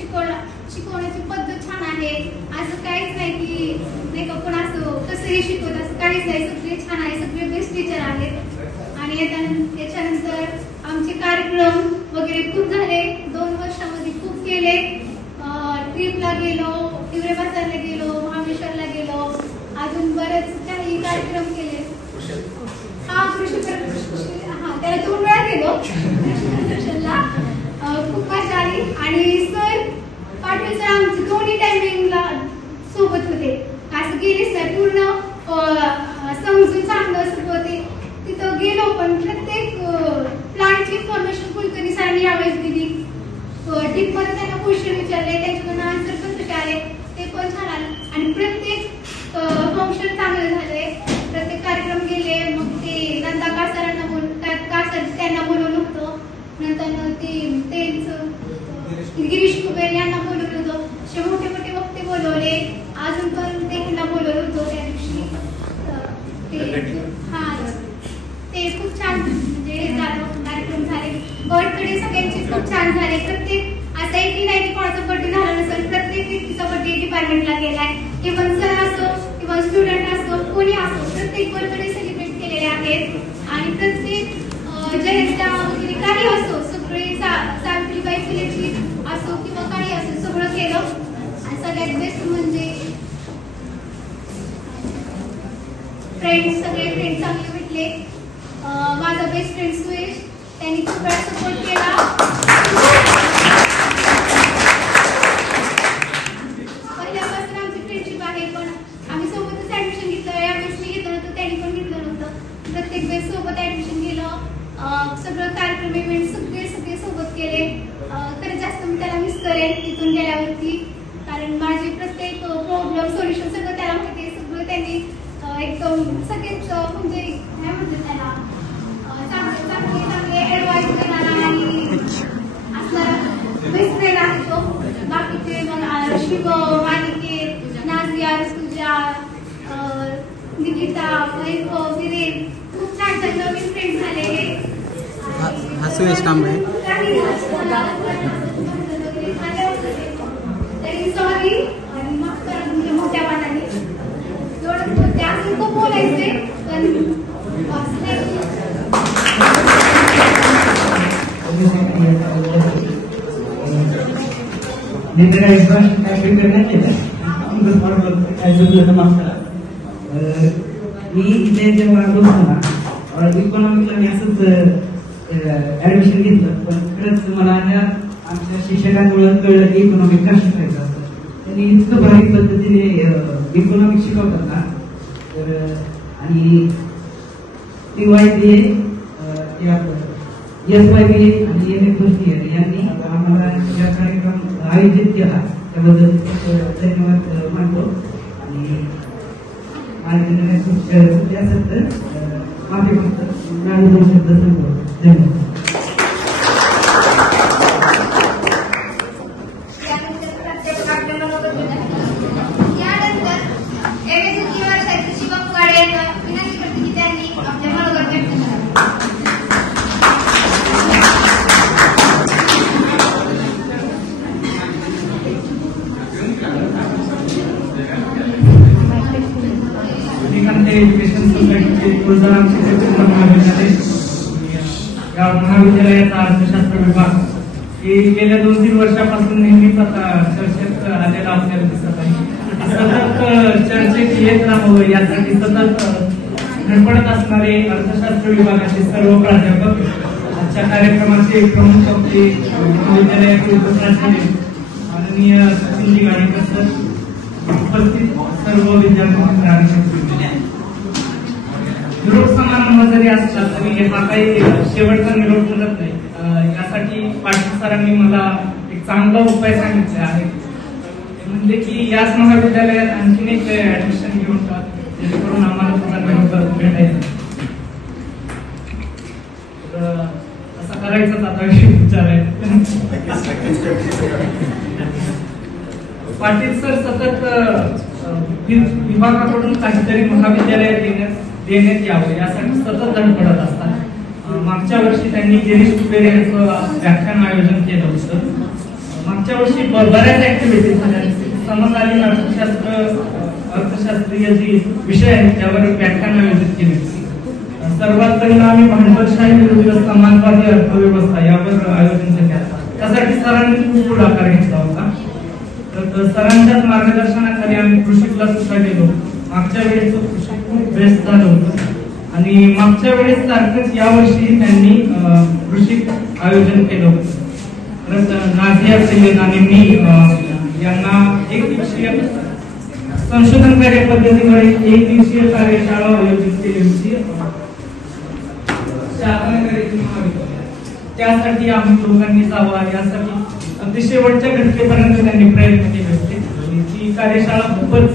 शिकवण्याची पद्धत छान आहे. असं काहीच नाही की नाही का कोण असं कसंही शिकवत असं काहीच नाही. सगळे छान आहे, सगळे बेस्ट टीचर आहेत. आणि त्याच्यानंतर आमचे कार्यक्रम वगैरे खूप झाले. 2 वर्षामध्ये खूप केले. ट्रिपला गेलो, तिवरे बाजारला गेलो, महाबळेश्वरला गेलो, अजून बरेच काही कार्यक्रम केले. त्याला 2 वेळा गेलो प्रदर्शनला. खूप मजा आली. आणि सर पाटील सर आमचे दोन्ही टायमिंगला सोबत होते. असं गेले सर पूर्ण समजून सांगणं सगळं ते तिथं गेलो. पण प्रत्येक प्लांटची इन्फॉर्मेशन कुलकर्णी सरांनी यावेळेस दिली. डीप मध्ये त्यांना क्वेश्चन विचारले, त्यांच्याकडून आन्सर पण कसे आले ते पण छान आले. आणि प्रत्येक फंक्शन चांगलं झालंय. प्रत्येक कार्यक्रम गेले. मग ते नंदा सरांना त्यांना बोलवलं होतं. नंतर त्यांचं गिरीश कुबेर यांना बोलवलं होतं. असे मोठे मोठे वक्ते बोलवले. अजून पण त्यांना बोलवलं होतं त्या दिवशी. ते खूप छान म्हणजे कार्यक्रम झाले. बर्थडे सगळ्यांचे खूप छान झाले. प्रत्येक असं एक नाही की कोणाचा बर्थडे झाला नसेल. प्रत्येक व्यक्तीचा बर्थडे डिपार्टमेंटला गेलाय. इव्हन सर असो किंवा स्टुडंट असो कोणी असो प्रत्येक बर्थडे सेलिब्रेट केलेले आहेत. आणि प्रत्येक जयंत्या वगैरे काही असो सगळे सावित्रीबाई फुलेची असो किंवा काही असो सगळं केलं. आणि सगळ्यात बेस्ट म्हणजे सगळे फ्रेंड चांगले भेटले. माझा बेस्ट फ्रेंड सुयश त्यांनी खूप वेळा सपोर्ट केला. पहिल्यापासून आमची फ्रेंडशिप आहे. पण आम्ही सोबतच ऍडमिशन घेतलं. यावेळेस मी घेतलं नव्हतं, त्यांनी पण घेतलं नव्हतं. प्रत्येक वेळेस सोबत ऍडमिशन केलं. सगळं कार्यक्रम इव्हेंट सगळे सोबत केले. तर जास्त मी त्याला मिस करेन तिथून गेल्यावरती, कारण माझे प्रत्येक प्रॉब्लेम सोल्युशन सगळं त्याला माहिती, सगळं त्यांनी एकदम सगळेच म्हणजे काय म्हणतात त्याला चांगले ॲडवाईस देणारा आणि असणारा बेस्ट फ्रेंड आहे तो. बाकीचे मग शिवम, अनिकेत, नाझिया, तुझ्या, निकिता, विरेन खूप छान नवीन फ्रेंड झालेले. हा सुयश कांबळे. तरी सॉरी आणि माफ करा तुमच्या मोठ्या मनाने. एवढंच बोलते, असं खूप बोलायचे पण मी इथे जेव्हा आलो ना इकॉनॉमिकला मी असंच ऍडमिशन घेतलं, पण खरंच मला आमच्या शिक्षकांमुळे कळलं की इकॉनॉमिक का शिकायचं असतं. त्यांनी इतकं भारी पद्धतीने इकॉनॉमिक शिकवतात ना. तर आणि PYBA SYBA आणि MA फर्स्ट इयर यांनी आम्हाला या कार्यक्रम आयोजित केला त्याबद्दल धन्यवाद मानतो. आणि माझ्या चुकले असेल तर माफी मागतो. दोन शब्द सांगतो. धन्यवाद. एज्युकेशन सोसायटीचे तुळजाराम शिक्षण महाविद्यालय या महाविद्यालयाचा अर्थशास्त्र विभाग हे गेल्या 2-3 वर्षापासून नेहमीच आता चर्चेत आलेला आपल्याला दिसत आहे. सतत चर्चेत येत राहावं यासाठी सतत धडपडत असणारे अर्थशास्त्र विभागाचे सर्व प्राध्यापक, आजच्या कार्यक्रमाचे प्रमुख आपले महाविद्यालयाचे उपप्राचार्य माननीय सचिनजी गाडीकर सर, उपस्थित सर्व विद्यार्थी, निरोप समारंभ जरी असला तरी हा काही शेवटचा निरोप मिळत नाही. यासाठी पाटील सरांनी मला एक चांगला उपाय सांगितला आहे. म्हणजे की याच महाविद्यालयात आणखीन एक ऍडमिशन घेऊन टाक, जेणेकरून आम्हाला तुला भेटायचं. असं करायचं आता विचार आहे. पाटील सर सतत विभागाकडून काहीतरी महाविद्यालयात देण्यात यावं यासाठी सतत धडपडत असतात. मागच्या वर्षी त्यांनी गिरीश कुबेर यांचं व्याख्यान आयोजन केलं होतं. मागच्या वर्षी बऱ्याच ऍक्टिव्हिटीज झाल्या. समकालीन अर्थशास्त्रीय जे विषय आहेत त्यावर व्याख्यान आयोजित केले होते. सर्वात पहिला आम्ही भांडवलशाही विरुद्ध समाजवादी अर्थव्यवस्था यावर आयोजन केलं. त्यासाठी सरांनी खूप पुढाकार घेतला होता. तर सरांच्याच मार्गदर्शनाखाली आम्ही कृषीला सुद्धा गेलो. मागच्या वेळेस कृषी खूप बेस्ट झालं होतं आणि मागच्या वेळेस सारखंच यावर्षी त्यांनी कृषी आयोजन केलं होतं. परत नाझिया सय्यद आणि मी यांना एक दिवसीय संशोधन कार्यपद्धतीमुळे एक दिवसीय कार्यशाळा आयोजित केली होती. त्यासाठी आम्ही लोकांनी जावं यासाठी अगदी शेवटच्या घटकेपर्यंत त्यांनी प्रयत्न केले होते. ती कार्यशाळा खूपच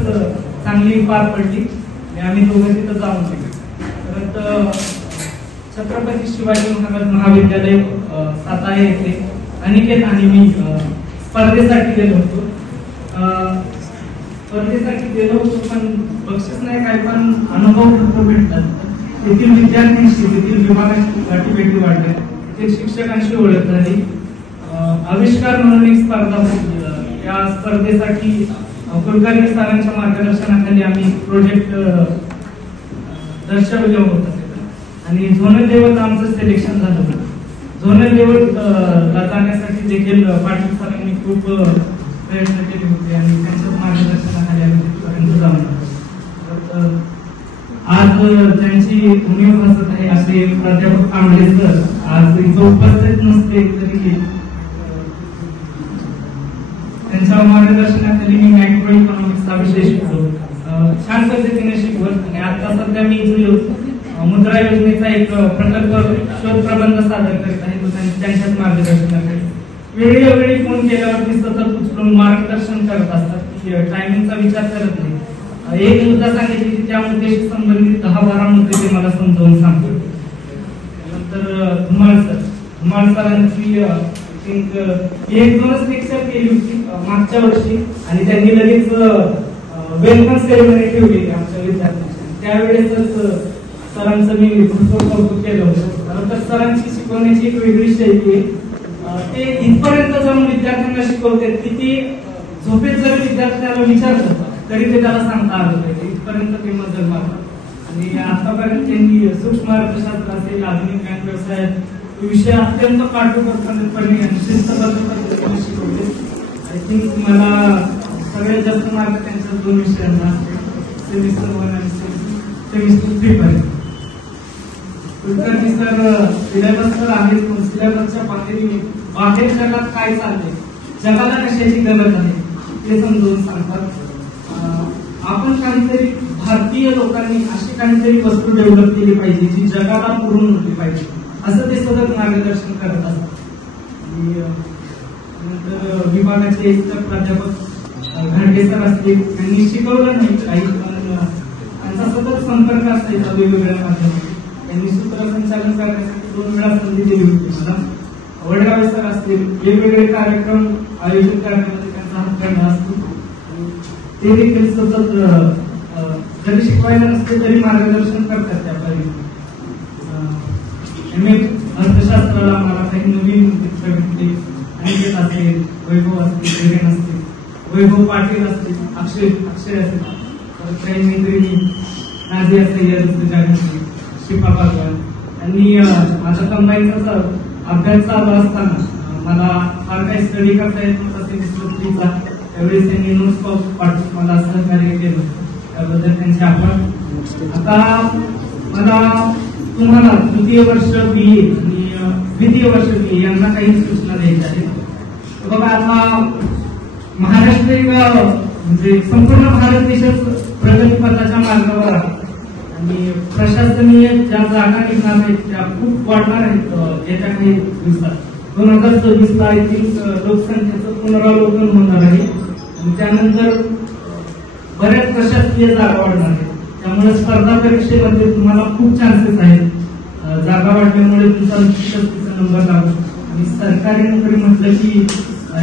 चांगली पार पडली आणि आम्ही दोघं तिथं जाऊन गेलो. परत छत्रपती शिवाजी महाराज महाविद्यालय सातारा येथे अनिकेत आणि मी स्पर्धेसाठी गेलो होतो. पण बक्षीस नाही काय, पण अनुभव भरपूर भेटतात. तेथील विद्यार्थ्यांशी, तेथील विभागाची गाठीभेटी वाढल्या, तेथील शिक्षकांशी ओळख झाली. आविष्कार म्हणून एक स्पर्धा होती. या स्पर्धेसाठी कुलकर्णी सरांच्या मार्गदर्शनाखाली आम्ही प्रोजेक्ट दर्शवलं होतं आणि झोनल लेवलला आमचं सिलेक्शन झालं होतं. झोनल लेवलला जाण्यासाठी देखील पाटील सरांनी खूप प्रयत्न केले होते आणि त्यांच्याच मार्गदर्शनाखाली आम्ही तिथपर्यंत जाऊन आलो. आज त्यांची उणीव भासत आहे असे प्राध्यापक कांबळे सर आज इथं उपस्थित नसते तरी त्यांच्या मार्गदर्शनाखाली मी मॅक्रो इकॉनॉमिक्सचा विषय शिकलो. छान पद्धतीने शिकवत आणि आता सध्या मी मुद्रा योजनेचा एक प्रकल्प शोध प्रबंध सादर करीत आहे. तो त्यांच्याच मार्गदर्शनाखाली वेळोवेळी फोन केल्यावरती सतत उचलून मार्गदर्शन करत असतात की टायमिंगचा विचार करत नाही. एक मुद्दा सांगितली की त्या मुद्द्याशी संबंधित 10-12 मुद्दे ते मला समजावून सांगतात. नंतर धुमाळ सरांची एक 2 लेक्चर केली होती मागच्या वर्षी आणि त्यांनी लगेच वेलकम सेरेमनी ठेवली आमच्या विद्यार्थ्यांची. त्यावेळेसच सरांचं मी भरपूर कौतुक केलं होतं. तर सरांची शिकवण्याची एक वेगळी शैली आहे. ते इथपर्यंत जाऊन विद्यार्थ्यांना शिकवतात की ती झोपेत जर विद्यार्थ्याला विचारतात तरी ते त्याला सांगता आलं पाहिजे. इथपर्यंत ते मजल मारतात. आणि आतापर्यंत त्यांनी सूक्ष्म अर्थशास्त्र असेल, आधुनिक बँक व्यवसायात विषय अत्यंत काटेकोरपणे आणि शिस्तबद्ध पद्धतीने शिकवले. आय थिंक मला सगळ्यात जास्त मार्क त्यांच्या 2 विषयांना सेमिस्टर 1 आणि सेमिस्टर 3 पर्यंत. कुलकर्णी सर सिलेबस तर आहे पण सिलेबसच्या बाहेर जगात काय चाललंय, जगाला कशाची गरज आहे ते समजावून सांगतात. आपण काहीतरी भारतीय लोकांनी अशी काहीतरी वस्तू डेव्हलप केली पाहिजे जी जगाला पुरून होती पाहिजे असं ते सतत मार्गदर्शन करत असतात. नंतर विभागाचे प्राध्यापक घाटे सर असतील, त्यांनी शिकवलं नाही काही पण त्यांचा सतत संपर्क असायचा वेगवेगळ्या माध्यमातून. त्यांनी सूत्रसंचालन करण्यासाठी 2 वेळा संधी दिली होती मला. वडगावे सर असतील, वेगवेगळे कार्यक्रम आयोजित करण्यामध्ये त्यांचा हातखंडा असतो. ते देखील सतत जरी शिकवायला नसते तरी मार्गदर्शन करतात त्या परीने. MA अर्थशास्त्राला मला काही नवीन मित्र भेटले. अनिकेत असेल, वैभव असतील, धीरेन असतील, वैभव पाटील असतील, अक्षय असेल, परत काही मैत्रिणी नाझिया सय्यद, शिफा पागवान यांनी माझा कंबाईनचा अभ्यास चालू असताना मला फार काही स्टडी करता येत नव्हता सेमिस्टर 3चा. त्यावेळेस त्यांनी नोट्स पाठवून मला सहकार्य केलं, त्याबद्दल त्यांचे आभार. आता मला तुम्हाला तृतीय वर्ष BA आणि द्वितीय वर्ष BA यांना काही सूचना द्यायच्या आहेत. बघा, आता महाराष्ट्र म्हणजे संपूर्ण भारत देशच प्रगतीपथाच्या मार्गावर आहे आणि प्रशासनीय ज्या जागा निघणार आहेत त्या खूप वाढणार आहेत येत्या काही दिवसात. 2024 आय थिंक लोकसंख्येचं पुनरावलोकन होणार आहे आणि त्यानंतर बऱ्याच प्रशासकीय जागा वाढणार आहेत. त्यामुळे स्पर्धा परीक्षेमध्ये तुम्हाला खूप चान्सेस आहेत. जागा वाढल्यामुळे तुमचा निश्चितच तिचा नंबर लागतो आणि सरकारी नोकरी म्हटलं की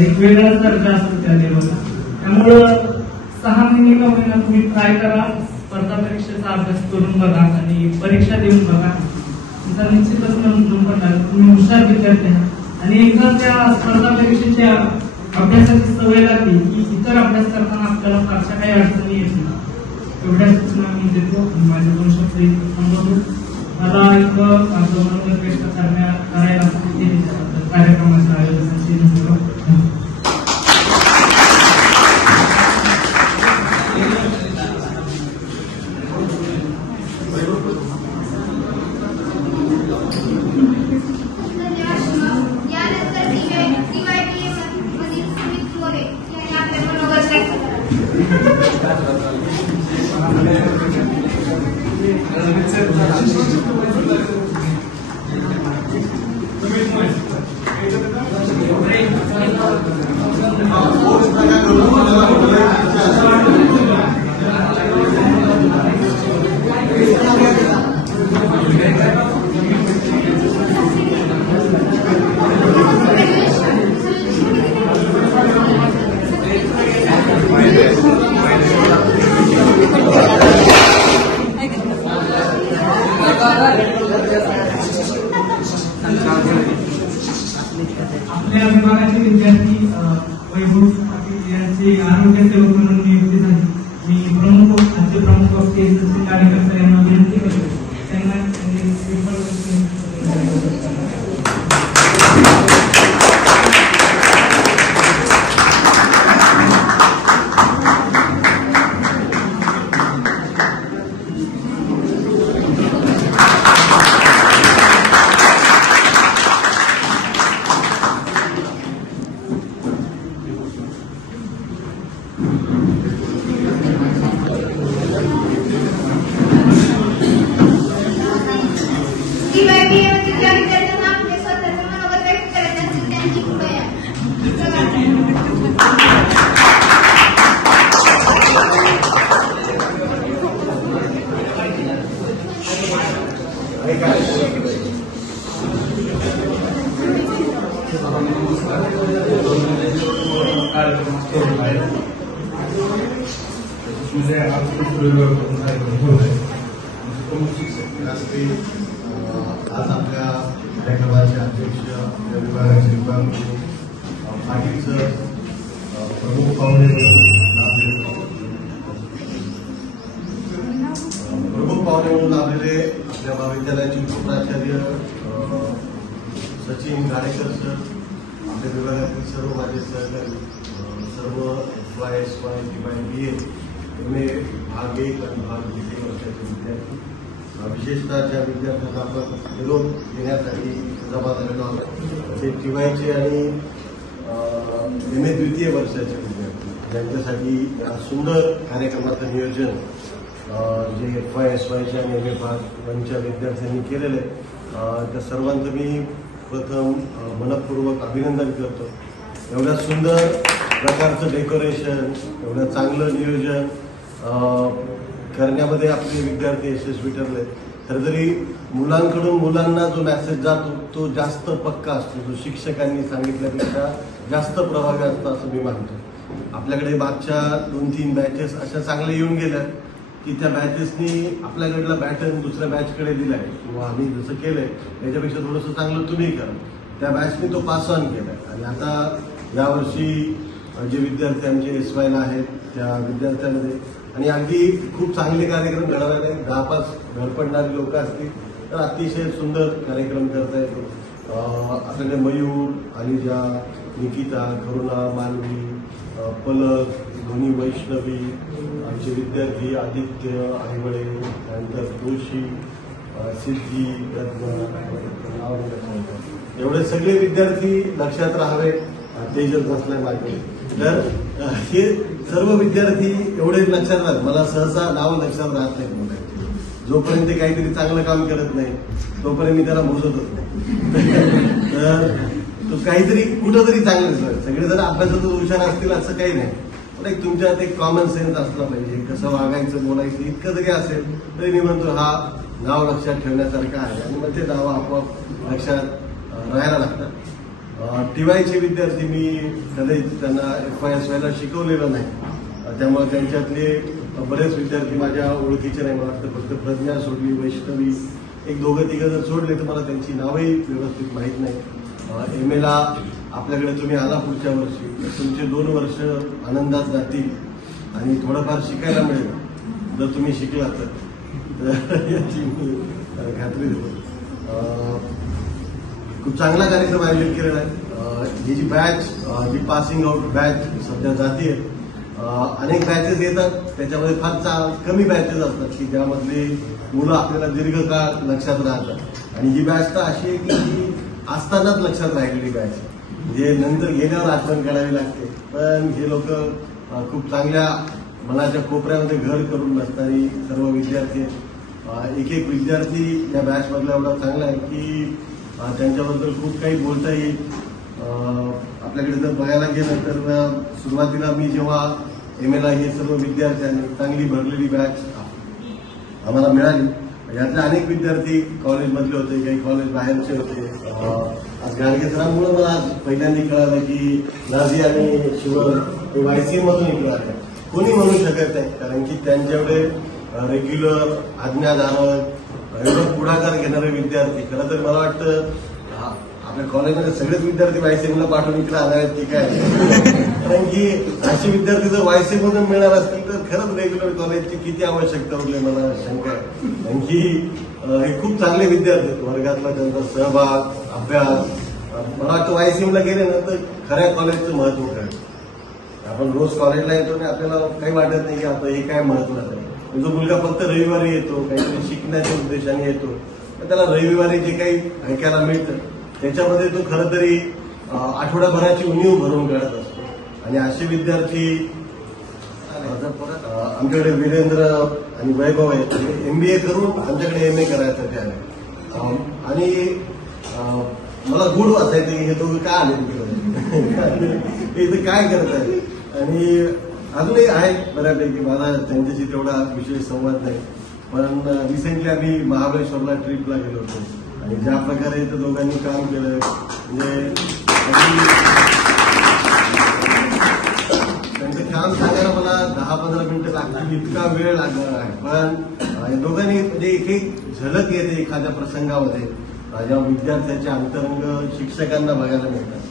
एक वेगळाच दर्जा असतो त्या लेवलला. त्यामुळं 6 महिने का महिना तुम्ही ट्राय करा, स्पर्धा परीक्षेचा अभ्यास करून बघा आणि परीक्षा देऊन बघा. तुमचा निश्चितच नंबर लागेल. तुम्ही हुशार विद्यार्थी आहात आणि एकदा त्या स्पर्धा परीक्षेच्या अभ्यासाची सवय लागली की इतर अभ्यास करताना आपल्याला फारशा काही अडचणी येत नाही. एवढ्या सूचना मी देतो आणि माझे 2 शब्द थांबवतो. मला एक आंदोलन व्यक्त करायला कार्यक्रमाच्या आयोजनाची आपल्या विभागाचे विद्यार्थी वैभव पाटील यांचे आरोग्य सेवक म्हणून नियुक्ती झाली. मी प्रमुख राज्य प्रमुख कार्यकर्ता यांना विनंती करतो त्यांना शिवाय BA ज्या विद्यार्थ्यांना आपले स्वतःचे मनोगत व्यक्त करायचे असते त्यांची पुढे या. आज आपल्या कार्यक्रमाचे अध्यक्ष विभागाचे विभाग पाटील सर प्रमुख पाहुणे म्हणून लाभलेले आपल्या महाविद्यालयाचे उपप्राचार्य सचिन गाडेकर सर, आपल्या विभागातील सर्व माझे सहकारी, सर्व FY/SY BA MA भाग 1 आणि भाग 2 वर्षाचे विद्यार्थी, विशेषतः ज्या विद्यार्थ्यांना आपण निरोप देण्यासाठी जमा झालेलो आहोत ते TYचे आणि MA द्वितीय वर्षाचे विद्यार्थी, ज्यांच्यासाठी या सुंदर कार्यक्रमाचं नियोजन जे FY/SYच्या आणि MA भाग 1च्या विद्यार्थ्यांनी केलेलं आहे, त्या सर्वांचं मी प्रथम मनपूर्वक अभिनंदन करतो. एवढ्या सुंदर प्रकारचं डेकोरेशन, एवढं चांगलं नियोजन करण्यामध्ये आपले विद्यार्थी यशस्वी ठरले. तर जरी मुलांकडून मुलांना जो मेसेज जातो तो जास्त पक्का असतो, जो शिक्षकांनी सांगितल्यापेक्षा जास्त प्रभावी असतो असं मी मानतो. आपल्याकडे मागच्या 2-3 बॅचेस अशा चांगल्या येऊन गेल्या की त्या बॅचेसनी आपल्याकडला बॅटर्न दुसऱ्या बॅचकडे दिलाय किंवा आम्ही जसं केलंय त्याच्यापेक्षा थोडंसं चांगलं तुम्ही करा, त्या बॅचने तो पास ऑन केलाय. आणि आता यावर्षी जे विद्यार्थी आमचे SYला आहेत त्या विद्यार्थ्यांमध्ये आणि अगदी खूप चांगले कार्यक्रम घडवणारे 10-5 धडपडणारी लोक असतील तर अतिशय सुंदर कार्यक्रम करता येतो. आपल्याकडे मयूर, अलिजा, निकिता, करुणा, मानवी, पलक, धोनी, वैष्णवी, आमचे विद्यार्थी आदित्य, आईवळे, त्यानंतर जोशी, सिद्धी, एवढे सगळे विद्यार्थी लक्षात राहावे. तेजस बसलाय माझे. तर हे सर्व विद्यार्थी एवढे लक्षात राहतात. मला सहसा नाव लक्षात राहत नाही मुलांची. जोपर्यंत ते काहीतरी चांगलं काम करत नाही तोपर्यंत मी त्याला मोजतच नाही. तर तो काहीतरी कुठंतरी चांगलं सगळेजण अभ्यासात हुशार असतील असं काही नाही, पण एक तुमच्यात एक कॉमन सेन्स असला पाहिजे. कसं वागायचं, बोलायचं इतकं जरी असेल तरी मी म्हणतो हा नाव लक्षात ठेवण्यासारखं आहे आणि मग ते नावं आपोआप लक्षात राहायला लागतात. TYचे विद्यार्थी मी कधीच त्यांना FY/SYला शिकवलेलं नाही, त्यामुळे त्यांच्यातले बरेच विद्यार्थी माझ्या ओळखीचे नाही. मला वाटतं फक्त प्रज्ञा सोडली, वैष्णवी, 1-2-3 जर सोडले तर मला त्यांची नावही व्यवस्थित माहीत नाही. MAला आपल्याकडे तुम्ही आला पुढच्या वर्षी तर तुमचे 2 वर्ष आनंदात जातील आणि थोडंफार शिकायला मिळेल जर तुम्ही शिकला तर याची मी खात्री देतो. खूप चांगला कार्यक्रम आयोजित केलेला आहे. ही जी बॅच, जी पासिंग आउट बॅच सध्या जाते, अनेक बॅचेस येतात त्याच्यामध्ये फार कमी बॅचेस असतात की ज्यामधली मुलं आपल्याला दीर्घकाळ लक्षात राहतात. आणि ही बॅच तर अशी आहे की ही असतानाच लक्षात राहिलेली बॅच, म्हणजे नंतर गेल्यावर आठवण काढावी लागते. पण हे लोक खूप चांगल्या मनाच्या कोपऱ्यामध्ये घर करून बसणारी सर्व विद्यार्थी आहेत. एक विद्यार्थी या बॅचमधला एवढा चांगला आहे की त्यांच्याबद्दल खूप काही बोलता येईल. आपल्याकडे जर बघायला गेलं तर सुरुवातीला मी जेव्हा MAला हे सर्व विद्यार्थ्यांनी चांगली भरलेली बॅच आम्हाला मिळाली. यातले अनेक विद्यार्थी कॉलेजमधले होते, काही कॉलेज बाहेरचे होते. आज गाडगे सरांमुळे मला आज पहिल्यांदा कळालं की नाझी आणि शिवर हे YC मधून इकडे आले. कोणी म्हणू शकत नाही, कारण की त्यांच्याकडे रेग्युलर आज्ञाधारक एवढं पुढाकार घेणारे विद्यार्थी. खरं तर मला वाटतं आपल्या कॉलेजमध्ये सगळेच विद्यार्थी YCMला पाठवून इकडे आले आहेत की काय, कारण की असे विद्यार्थी जर YCM मधून मिळणार असतील तर खरंच रेग्युलर कॉलेजची किती आवश्यकता उरली मला शंका आहे. कारण की हे खूप चांगले विद्यार्थी आहेत. वर्गातला त्यांचा सहभाग, अभ्यास, मला वाटतं YCMला गेल्यानंतर खऱ्या कॉलेजचं महत्व कळतं. आपण रोज कॉलेजला येतो आणि आपल्याला काही वाटत नाही की आता हे काय महत्वाचं आहे. जो मुलगा फक्त रविवारी येतो, काहीतरी शिकण्याच्या उद्देशाने येतो, तर त्याला रविवारी जे काही ऐकायला मिळतं त्याच्यामध्ये तो खरं तरी आठवड्याभराची उणीव भरून काढत असतो. आणि असे विद्यार्थी आमच्याकडे वीरेंद्र आणि वैभव आहेत, MBA करून आमच्याकडे MA करायसाठी आले. आणि मला गुड वाचायचं की हे दोघं काय आले तिकडे इथं काय करत आहे. आणि अजूनही आहेत बऱ्यापैकी, मला त्यांच्याशी तेवढा विशेष संवाद नाही. पण रिसेंटली आम्ही महाबळेश्वरला ट्रिपला गेलो होतो आणि ज्या प्रकारे इथं दोघांनी काम केलं म्हणजे त्यांचं काम सांगायला मला 10-15 मिनिटं लागतील, इतका वेळ लागणार आहे. पण दोघांनी म्हणजे एक झलक येते एखाद्या प्रसंगामध्ये जेव्हा विद्यार्थ्यांचे अंतरंग शिक्षकांना बघायला मिळतात.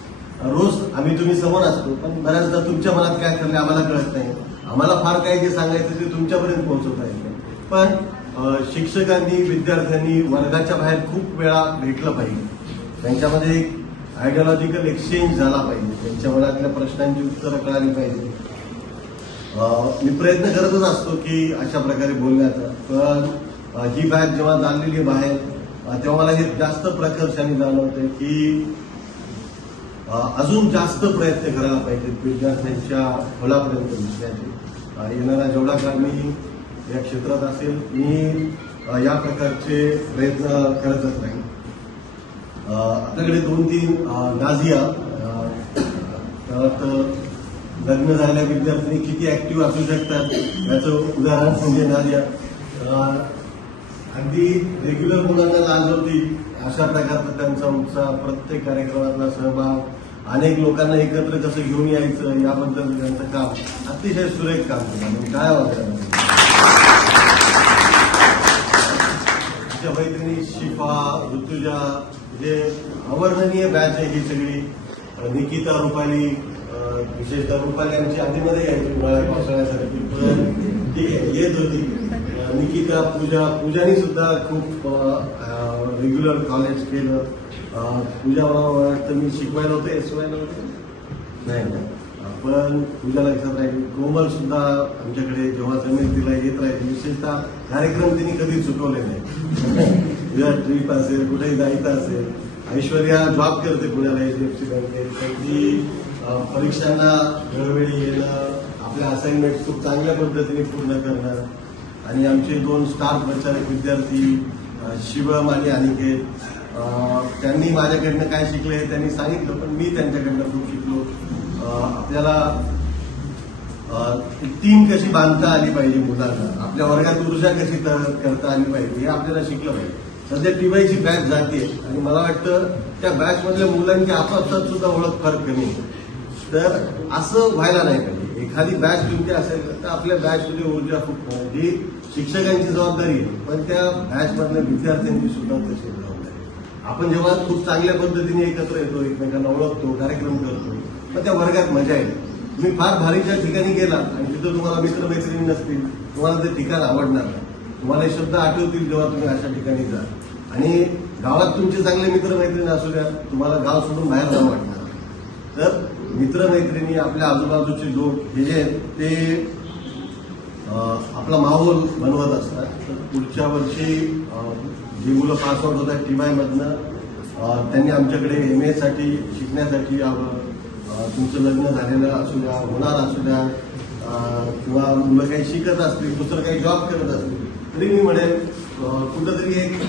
रोज आम्ही तुम्ही समोर असतो, पण बऱ्याचदा तुमच्या मनात काय चाललंय आम्हाला कळत नाही. आम्हाला फार काही जे सांगायचं ते तुमच्यापर्यंत पोहोचवता येत नाही. पण शिक्षकांनी विद्यार्थ्यांनी वर्गाच्या बाहेर खूप वेळा भेटलं पाहिजे. त्यांच्यामध्ये एक आयडिओलॉजिकल एक्सचेंज झाला पाहिजे, त्यांच्या मनातल्या प्रश्नांची उत्तरं कळाली पाहिजे. मी प्रयत्न करतच असतो की अशा प्रकारे बोलण्याचा. पण ही बॅग जेव्हा चाललेली बाहेर तेव्हा मला हे जास्त प्रकर्षाने जाणवतंय की अजून जास्त प्रयत्न करायला पाहिजेत विद्यार्थ्यांच्या खोलापर्यंत घुसण्याचे. येणारा जेवढा काळ मी या क्षेत्रात असेल मी या प्रकारचे प्रयत्न करतच राहील. आपल्याकडे 2-3 नाझिया लग्न झालेल्या विद्यार्थ्यांनी किती ऍक्टिव्ह असू शकतात याचं उदाहरण म्हणजे नाझिया. अगदी रेग्युलर मुलांना लाजवती अशा प्रकारचा त्यांचा उत्साह, प्रत्येक कार्यक्रमातला सहभाग, अनेक लोकांना एकत्र कसं घेऊन यायचं याबद्दल त्यांचं काम अतिशय सुरेख काम केलं. काय वाटतं तिच्या मैत्रिणी शिफा, ऋतुजा, जे अवर्णनीय बॅच आहे ही सगळी. निकिता, रुपाली, विशेषतः रुपाली आमची आधीमध्ये यायची उन्हाळ्या पावसाळ्यासारखी, पण ठीक आहे येत होती. निकिता, पूजानी सुद्धा खूप रेग्युलर कॉलेज केलं. पूजा मला वाटतं मी शिकवायला होतं, शिकवायला होतं नाही ना, पण पूजा लक्षात राहिली. कोमल सुद्धा आमच्याकडे जेव्हा जमेल तिला येत राहिली. विशेषतः कार्यक्रम तिने कधी चुकवले नाही. तिला ट्रिप असेल, कुठेही जायचं असेल. ऐश्वर्या जॉब करते पुण्याला HDFC बँकेत. त्यांची परीक्षांना वेळोवेळी येणं, आपल्या असाइनमेंट खूप चांगल्या पद्धतीने पूर्ण करणं. आणि आमचे 2 स्टार प्रचारक विद्यार्थी शिवम आणि अनिकेत, त्यांनी माझ्याकडनं काय शिकले हे त्यांनी सांगितलं, पण मी त्यांच्याकडनं खूप शिकलो. आपल्याला टीम कशी बांधता आली पाहिजे मुलांना, आपल्या वर्गात ऊर्जा कशी करता आली पाहिजे हे आपल्याला शिकलं पाहिजे. सध्या टीवायची बॅच जाते आणि मला वाटतं त्या बॅचमधल्या मुलांची आपापसात सुद्धा ओळख फार कमी आहे. तर असं व्हायला नाही पाहिजे. एखादी बॅच तुमची असेल तर आपल्या बॅचमध्ये ऊर्जा खूप ही शिक्षकांची जबाबदारी आहे, पण त्या बॅचमधल्या विद्यार्थ्यांची सुद्धा तशी जबाबदारी आहे. आपण जेव्हा खूप चांगल्या पद्धतीने एकत्र येतो, एकमेकांना ओळखतो, कार्यक्रम करतो, पण त्या वर्गात मजा येते. तुम्ही फार भारीच्या ठिकाणी गेला आणि तिथं तुम्हाला मित्रमैत्रिणी नसतील, तुम्हाला ते ठिकाण आवडणार नाही. तुम्हाला हे शब्द आठवतील जेव्हा तुम्ही अशा ठिकाणी जा. आणि गावात तुमचे चांगले मित्रमैत्रिणी असू द्या, तुम्हाला गाव सोडून बाहेर जावं वाटणार. तर मित्रमैत्रिणी, आपल्या आजूबाजूचे लोक हे जे ते आपला माहोल बनवत असतात. तर पुढच्या वर्षी जी मुलं पासआउट होतात टीवायमधनं, त्यांनी आमच्याकडे MA साठी शिकण्यासाठी यावं. तुमचं लग्न झालेलं असू द्या, होणार असू द्या, किंवा मुलं काही शिकत असतील, दुसरं काही जॉब करत असतील, तरी मी म्हणेन कुठंतरी एक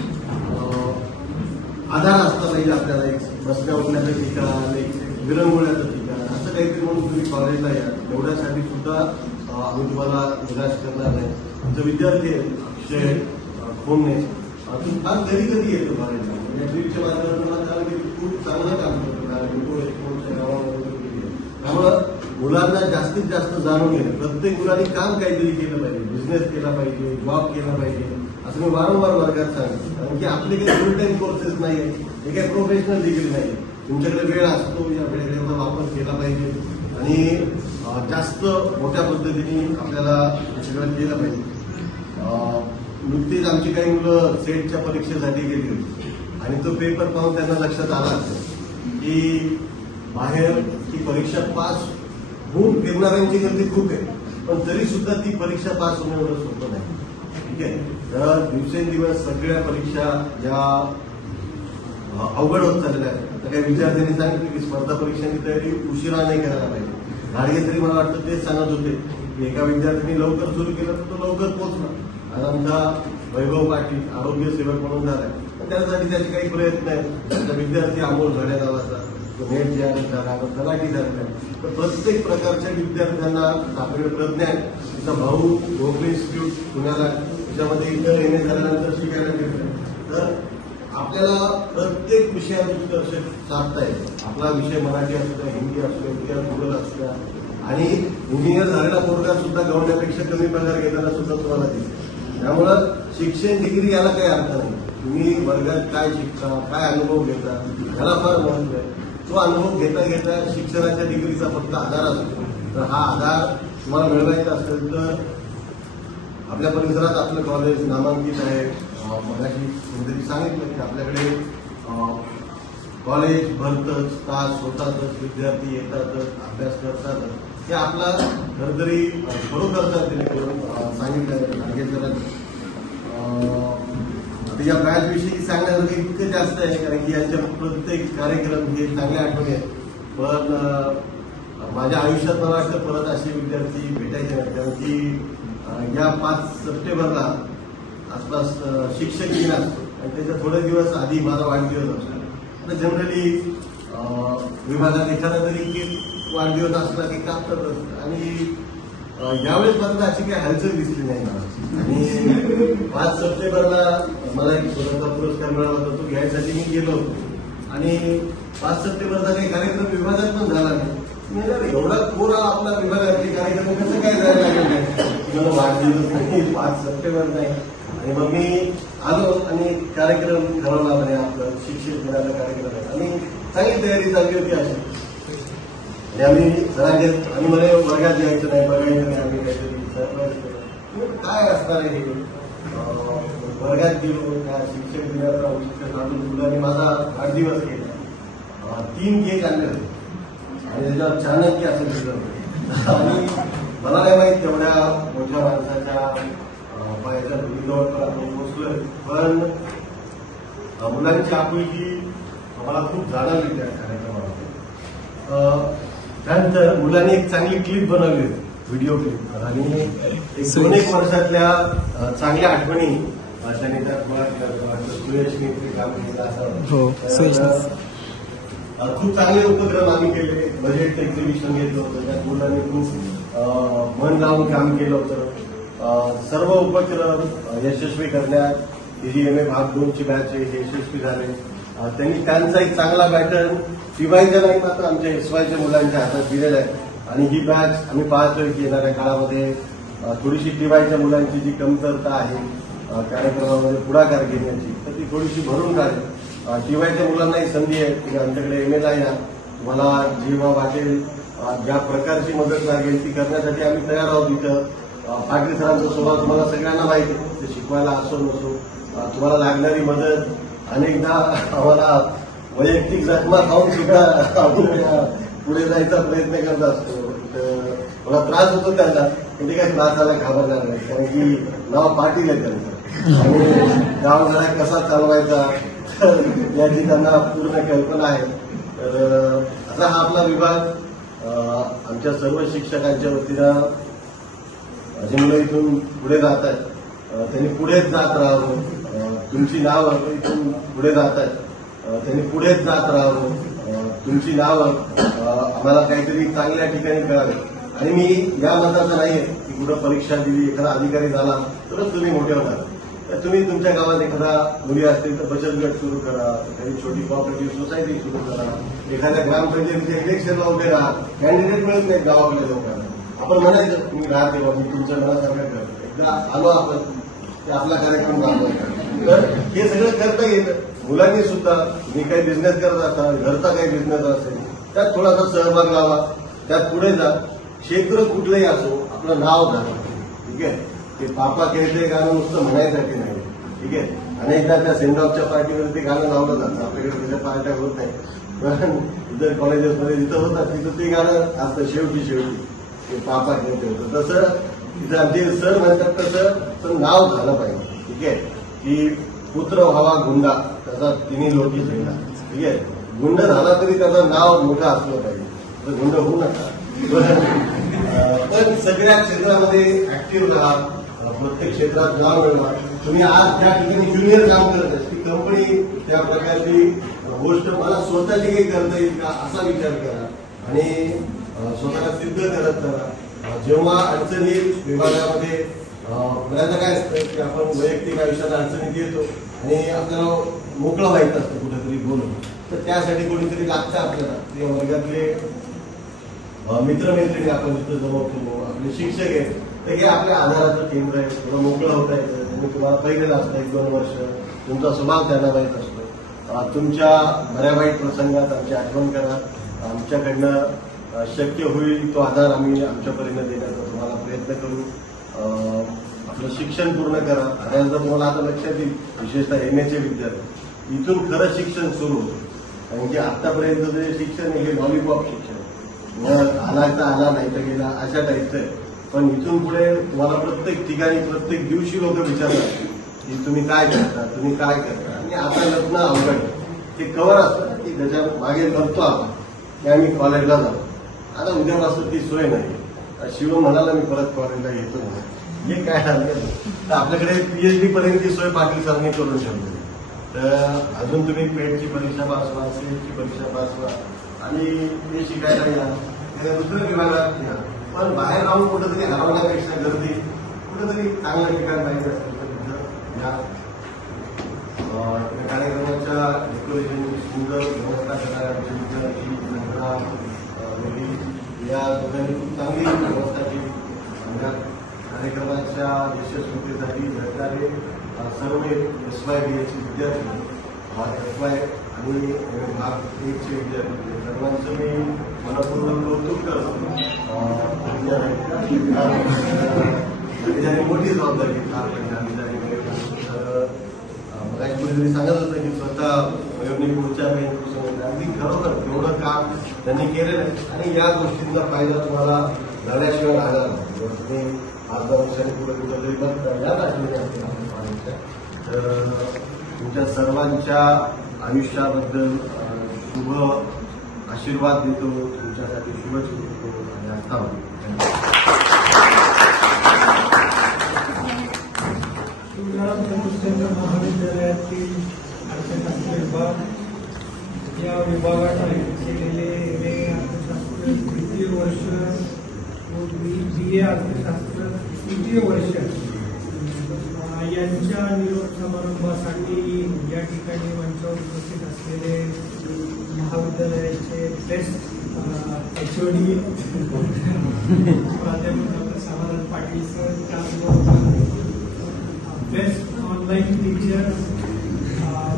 आधार असला पाहिजे आपल्याला. एक बसण्या उठण्याचं ठिकाण, एक विरंगुळ्याचं ठिकाण, असं काहीतरी म्हणून तुम्ही कॉलेजला या. एवढ्यासाठी सुद्धा आम्ही तुम्हाला निराश करणार नाही. आमचा विद्यार्थी आहे अक्षय खोमणे, तुम्ही फार कधी कधी येतो कॉलेजला. या ट्रीपच्या माध्यमातून मला की खूप चांगलं काम करतो, त्यामुळं मुलांना जास्तीत जास्त जाणून घेणं. प्रत्येक मुलांनी काम काहीतरी केलं पाहिजे, बिझनेस केला पाहिजे, जॉब केला पाहिजे, असं मी वारंवार वर्गात सांगतो. कारण की आपले काही फुल टाइम कोर्सेस नाही आहे, हे काही प्रोफेशनल डिग्री नाही. तुमच्याकडे वेळ असतो, या वेळेचा वापर केला पाहिजे आणि जास्त मोठ्या पद्धतीने आपल्याला सगळं केलं पाहिजे. नुकतीच आमची काही मुलं सेटच्या परीक्षेसाठी गेली होती आणि तो पेपर पाहून त्यांना लक्षात आला की बाहेर ती परीक्षा पास होऊन फिरणाऱ्यांची गर्दी खूप आहे, पण तरी सुद्धा ती परीक्षा पास होणं एवढं सोपं नाही. ठीक आहे, तर दिवसेंदिवस सगळ्या परीक्षा या अवघड होत चाललेल्या आहेत. तर काही विद्यार्थ्यांनी सांगितलं की स्पर्धा परीक्षांची तयारी उशिरा नाही करायला पाहिजे. गाडगे तरी मला वाटतं तेच सांगत होते की एका विद्यार्थ्यांनी लवकर सुरू केलं तर तो लवकर पोहोचला. आज आमचा वैभव पाटील आरोग्य सेवक म्हणून झालाय, पण त्यासाठी त्याचे काही प्रयत्न आहेत. त्याचा विद्यार्थी अमोल घड्या नावाचा तो नेट जे झाला तलाठी झालेला आहे. तर प्रत्येक प्रकारच्या विद्यार्थ्यांना आपल्याकडे प्रज्ञा आहे. तिचा भाऊ भोपळे इन्स्टिट्यूट पुण्याला त्याच्यामध्ये इतर एम ए झाल्यानंतर शिकायला घेतलं. तर आपल्याला प्रत्येक विषयात उत्कर्ष साधता येईल. आपला विषय मराठी असू द्या, हिंदी असू द्या, इतिहास भूगोल असू द्या, आणि इंजिनियर झालेला पोरगा सुद्धा गव्हर्नमेंटपेक्षा कमी पगार घेताना सुद्धा तुम्हाला दिसतो. त्यामुळं शिक्षण डिग्री याला काही अर्थ नाही. तुम्ही वर्गात काय शिकता, काय अनुभव घेता याला फार महत्व आहे. तो अनुभव घेता घेता शिक्षणाच्या डिग्रीचा फक्त आधार असतो. तर हा आधार तुम्हाला मिळवायचा असेल तर आपल्या परिसरात आपलं कॉलेज नामांकित आहे. मगाशी कोणतरी सांगितलं की आपल्याकडे कॉलेज भरतच, तास होतातच, विद्यार्थी येतातच, अभ्यास करतातच. हे आपला खरतरी खरोखरचा करून सांगितलं सांगितलं. आता या बॅचविषयी सांगण्यासाठी इतकं जास्त आहे कारण की यांच्या प्रत्येक कार्यक्रम हे चांगले आठवणी आहेत. पण माझ्या आयुष्यात मला वाटतं परत असे विद्यार्थी भेटायचे नाही. कारण की या 5 सप्टेंबरला आसपास शिक्षक दिन असतो आणि त्याच्या थोडे दिवस आधी माझा वाढदिवस असतो. तर जनरली विभागात एखादा तरी वाढदिवस असला की कापतात असतं. आणि यावेळेस मात्र अशी काही हालचाल दिसली नाही मला. आणि 5 सप्टेंबरला मला एक स्वतंत्र पुरस्कार मिळाला होता. तो घ्यायसाठी मी गेलो होतो आणि 5 सप्टेंबरचा काही कार्यक्रम विभागात पण झाला नाही. एवढा कोरा आपला विभागातले कार्यक्रम कसं काय जायला लागेल. मला वाढदिवस नाही, 5 सप्टेंबर नाही. आणि मग मी आलो आणि कार्यक्रम ठरवला म्हणे आपलं शिक्षक दिनाचा कार्यक्रम आहे आणि चांगली तयारी चालली होती अशी. आणि आम्ही सरांचे आणि मला वर्गात यायचं नाही, बघायचं नाही, आम्ही काहीतरी सरप्राईज केलं. काय असणार आहे हे. वर्गात गेलो त्या शिक्षक दिनाचा औचित्य साधून मुलांनी माझा वाढदिवस केला. 3 केक आणले होते आणि त्याच्यावर चाणक्य असं दिलं होतं. आणि मला नाही माहित तेवढ्या मोठ्या माणसाच्या पायाच्या भूमीजवळ पण आपण पोहोचलोय. पण मुलांची आपुलकी मला खूप जाणवली त्या कार्यक्रमामध्ये. त्यानंतर मुलांनी एक चांगली क्लिप बनवली होती, व्हिडिओ क्लिप. आणि एक 2-1 वर्षातल्या चांगल्या आठवणी त्यांनी त्यात सुयशनी काम केलं असं. खूप चांगले उपक्रम आम्ही केले. बजेट एक्झिबिशन घेतलं होतं. त्यात मुलांनी खूप मन लावून काम केलं होतं. सर्व उपक्रम यशस्वी करण्यात जी एम ए भाग 2ची बॅच आहे हे यशस्वी झाले. त्यांनी त्यांचा एक चांगला पॅटर्न टीवायच्या नाही मात्र आमच्या एसवायच्या मुलांच्या हातात दिलेला आहे. आणि ही बॅच आम्ही पाहतोय की येणाऱ्या काळामध्ये थोडीशी टीवायच्या मुलांची जी कमतरता आहे कार्यक्रमामध्ये पुढाकार घेण्याची तर ती थोडीशी भरून काढेल. टीवायच्या मुलांनाही संधी आहे की आमच्याकडे एम एला या तुम्हाला जेव्हा वाटेल ज्या प्रकारची मदत लागेल ती करण्यासाठी आम्ही तयार आहोत. इथं पाटील सरांचा स्वभाव तुम्हाला सगळ्यांना माहिती आहे. ते शिकवायला असो नसो तुम्हाला लागणारी मदत अनेकदा आम्हाला वैयक्तिक जखमा खाऊन सुद्धा पुढे जायचा प्रयत्न करत असतो. मला त्रास होतो त्यांना पण ते काही त्रास झाला घाबरणार नाही कारण की नाव पाटील आहे त्यांचं आणि गाव जरा कसा चालवायचा याची त्यांना पूर्ण कल्पना आहे. तर असा हा आपला विभाग आमच्या सर्व शिक्षकांच्या वतीनं जे मुलं इथून पुढे जात आहेत त्यांनी पुढेच जात राहावं. तुमची नावं इथून पुढे जात आहेत त्यांनी पुढेच जात राहावं. तुमची नावं आम्हाला काहीतरी चांगल्या ठिकाणी कळावी. आणि मी या मताचं नाहीये की कुठं परीक्षा दिली एखादा अधिकारी झाला तरच तुम्ही मोठे होणार. तर तुम्ही तुमच्या गावात एखादा मुली असतील तर बचत गट सुरू करा, एखादी छोटी कॉपरेटिव्ह सोसायटी सुरू करा, एखाद्या ग्रामपंचायतीच्या इलेक्शनला उभे राहा. कॅन्डिडेट मिळत नाहीत गावातल्या लोकांना. आपण म्हणायचं तुम्ही राहते बाबा मी तुमच्या मनासारखं करतो. एकदा आलो आपण की आपला कार्यक्रम राबवायचा. तर हे सगळं करता येतं. मुलांनी सुद्धा मी काही बिझनेस करत असाल, घरचा काही बिझनेस असेल त्यात थोडासा सहभाग लावा, त्यात पुढे जा. क्षेत्र कुठलंही असो आपलं नाव झालं. ठीक आहे. ते पापा खेळते गाणं नुसतं म्हणायसाठी नाही. ठीक आहे. अनेकदा त्या सेंडॉपच्या पार्टीवर ते गाणं लावलं जातं. आपल्याकडे त्याच्या पार्ट्या होत नाही पण इतर कॉलेजेसमध्ये जिथं होतात तिथं ते गाणं असतं शेवटी ते पापा खेळते होतं. तसं तिथं आमचे सर म्हणतात तसं नाव झालं पाहिजे. ठीक आहे. की पुत्र व्हावा गुंडा त्याचा तिन्ही लोकी झेंडा. ठीक आहे. गुंड झाला तरी त्याचं नाव मोठं असलं पाहिजे. तर गुंड होऊ नका. पण सगळ्या क्षेत्रामध्ये ऍक्टिव्ह राहा. प्रत्येक क्षेत्रात नाव मिळवा. तुम्ही आज ज्या ठिकाणी ज्युनियर काम करत ती कंपनी त्या प्रकारची गोष्ट मला स्वतःची काही करता येईल का असा विचार करा आणि स्वतःला सिद्ध करत करा. जेव्हा अडचणी विभागामध्ये बऱ्याचदा काय असतं की आपण वैयक्तिक आयुष्यात अडचणीत येतो आणि आपल्याला मोकळं व्हायचं असतं कुठेतरी बोलून, तर त्यासाठी कोणीतरी लागतं आपल्याला. ते वर्गातले मित्रमैत्रिणी आपण जिथं जमवतो, आपले शिक्षक आहेत, तर हे आपल्या आधाराचं केंद्र आहे. थोडं मोकळं होता येतं. त्यांनी तुम्हाला पहिलेलं असतं 1-2 वर्ष तुमचा स्वभाव त्यांना माहीत असतो. तुमच्या बऱ्या वाईट प्रसंगात आमची आठवण करा. आमच्याकडनं शक्य होईल तो आधार आम्ही आमच्यापर्यंत देण्याचा तुम्हाला प्रयत्न करू. आपलं शिक्षण पूर्ण करा. आता जर तुम्हाला आता लक्षात येईल, विशेषतः MA चे विद्यार्थी, इथून खरं शिक्षण सुरू होतं. कारण की आतापर्यंत जे शिक्षण आहे हे लॉलीपॉप शिक्षण, आला तर आला नाही तर गेला अशा टाईपचं आहे. पण इथून पुढे तुम्हाला प्रत्येक ठिकाणी प्रत्येक दिवशी लोक विचारतात की तुम्ही काय करता, तुम्ही काय करता. आणि आता लग्न अवघड ते कवर असतं की त्याच्या मागे करतो आपण की आम्ही कॉलेजला जातो. आता उद्यापासून ती सोय नाही. शिवम म्हणाला मी परत कॉलेजला येतो हे काय हरकत, तर आपल्याकडे PhD पर्यंत सोय पाटील सरांनी करून ठेवली. तर अजून तुम्ही पेटची परीक्षा पासवा, सीएटची परीक्षा पासवा आणि ते शिकायला या, दुसऱ्या विभागात या. पण बाहेर राहून कुठेतरी हरवण्यापेक्षा गर्दी कुठेतरी चांगलं ठिकाण पाहिजे असेल तर तिथं या. कार्यक्रमाच्या डेकोरेशनची सुंदर व्यवस्था करणाऱ्या विद्यार्थी या दोघांनी खूप चांगली व्यवस्था केली. कार्यक्रमाच्या यशस्वीतेसाठी झटणारे सर्व SYBAचे विद्यार्थी, SY आणि भाग 1 चे विद्यार्थी सर्वांचं मी मनपूर्वक कौतुक करतो. त्यांनी मोठी जबाबदारी कुठेतरी सांगत होतं की स्वतः वयोनिक पुढच्या अगदी खरोखर एवढं काम त्यांनी केलेलं आहे. आणि या गोष्टींचा फायदा तुम्हाला झाल्याशिवाय राहणार नाही. जर तुम्ही 5-10 वर्षांनी पुढे कुठेतरी बघता याच आठवणी असतील तर तुमच्या सर्वांच्या आयुष्याबद्दल शुभ आशीर्वाद देतो, तुमच्यासाठी शुभचिंतन देतो आणि आस्था महाविद्यालयातील अर्थशास्त्र विभाग या विभागात केलेले MA अर्थशास्त्र 3य वर्ष व BA अर्थशास्त्र 3य वर्ष यांच्या निरोप समारंभासाठी या ठिकाणी मंचावर उपस्थित असलेले महाविद्यालयाचे बेस्ट HOD प्राध्यापक डॉक्टर समाधान पाटील सर, त्याचबरोबर बेस्ट ऑनलाईन टीचर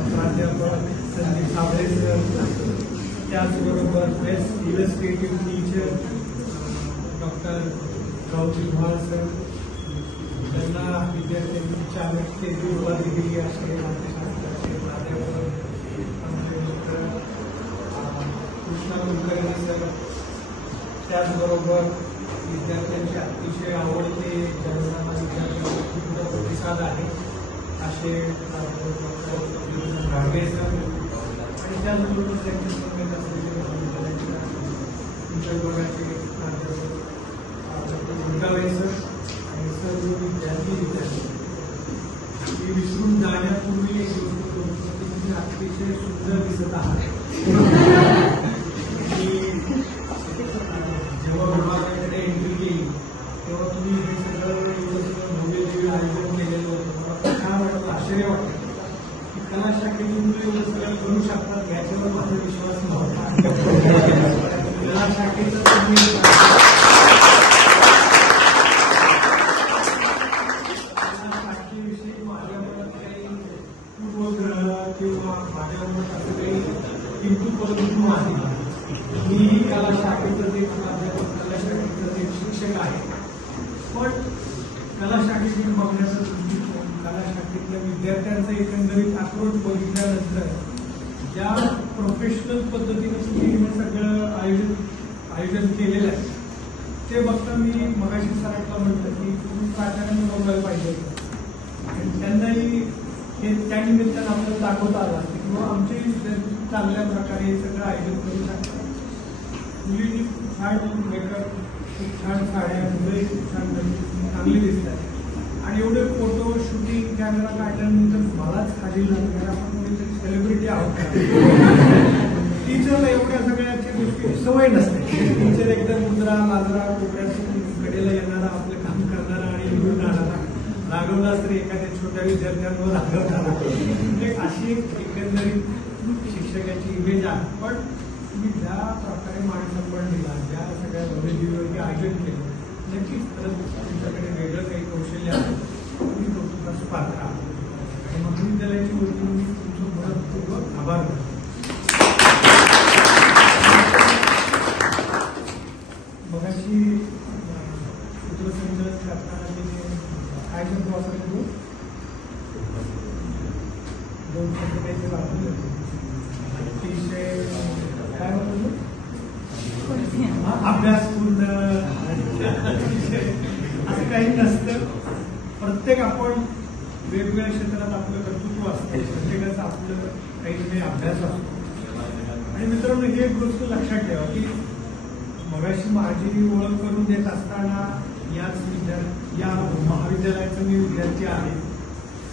प्राध्यापक संदीप साबळे सर, त्याचबरोबर बेस्ट इलस्ट्रेटिव्ह टीचर डॉक्टर गौरी भाल सर, त्यांना विद्यार्थ्यांनी चालक उपाधी दिली असलेले अर्थशास्त्राचे प्राध्यापक कृष्णा कुलकर्णी सर, त्याचबरोबर विद्यार्थ्यांचे अतिशय आवडते ज्यांना विद्यार्थ्यांना प्रतिसाद आहे असे घाडगे सर आणि त्याचबरोबर त्यांच्या समवेत असलेले महाविद्यालयाच्या तुमच्या विभागाचे प्राध्यापक मुंडावे सर आणि सर्व विद्यार्थी मी विसरून जाण्यापूर्वी एक गोष्ट करतो की तुम्ही अतिशय सुंदर दिसत आहात. जेव्हा विभागाकडे एंट्री केली तेव्हा तुम्ही हे सगळं भव्य आयोजन केलेलं होतं. मला छान वाटलं, आश्चर्य वाटलं की कला शाखेतून तुम्ही एवढं सगळं करू शकतात याच्यावर माझा विश्वास नव्हता. कला शाखेचं तुम्ही शाखेविषयी माझ्या मनात काही पूर्वग्रह किंवा माझ्या मनात असं काही किंतु परंतु आहे. मी कला शाखेचं एक प्राध्यापक, कला शाखेचं एक शिक्षक आहे. पण कला शाखेकडे बघण्याचा दृष्टिकोन, कला शाखेतल्या विद्यार्थ्यांचा एकंदरीत अप्रोच बघितल्यानंतर ज्या प्रोफेशनल पद्धतीने तुम्ही हे सगळं आयोजन केलेलं आहे ते बघता मी मगाशी सरांना म्हटलं की तुम्ही प्राचार्यांना बघायला पाहिजे आणि त्यांनाही हे त्या निमित्तानं आपल्याला दाखवता आलं असतं किंवा आमचे विद्यार्थी चांगल्या प्रकारे हे सगळं आयोजन करू शकतात. मुलींनी खूप छान मेकअप, खूप छान साड्या, मुलंही खूप छान चांगली दिसतात आणि एवढे फोटो शूटिंग कॅमेरा काढल्यानंतर मलाच खाली लागणार आपण कोणीतरी सेलिब्रिटी आहोत का? टीचरला एवढ्या सगळ्याच्या गोष्टी सवय नसते. टीचर एकदम मुद्रा लाजरा कोपऱ्यातून कडेला येणारा आपलं काम करणारा आणि निघून जाणारा, रागवला तरी एखाद्या छोट्या विद्यार्थ्यांवर रागवणारा, म्हणजे अशी एक एकंदरीत शिक्षकाची इमेज आहे. पण तुम्ही ज्या प्रकारे मानसन्मान दिला, ज्या सगळ्या भव्यदिव्य आयोजन केलं, नक्कीच तुमच्याकडे वेगळं काही कौशल्य आहे, तुम्ही कौतुकास पात्र आहात. आणि महाविद्यालयाची वतीने मी तुमचं मनपूर्वक आभार मानतो. मगाशी सूत्रसंचालन करताना काय शब्द वापरले तू? दोन शब्द काहीतरी वापरले अतिशय काय वापरलं? अभ्यासपूर्ण असं काही नसतं. प्रत्येक आपण वेगवेगळ्या क्षेत्रात आपलं कर्तृत्व असतं, प्रत्येकाचं आपलं काही अभ्यास असतो. आणि मित्रांनो, ही एक गोष्ट लक्षात ठेवा की मगाशी माझी ओळख करून देत असताना या महाविद्यालयाचा मी विद्यार्थी आहे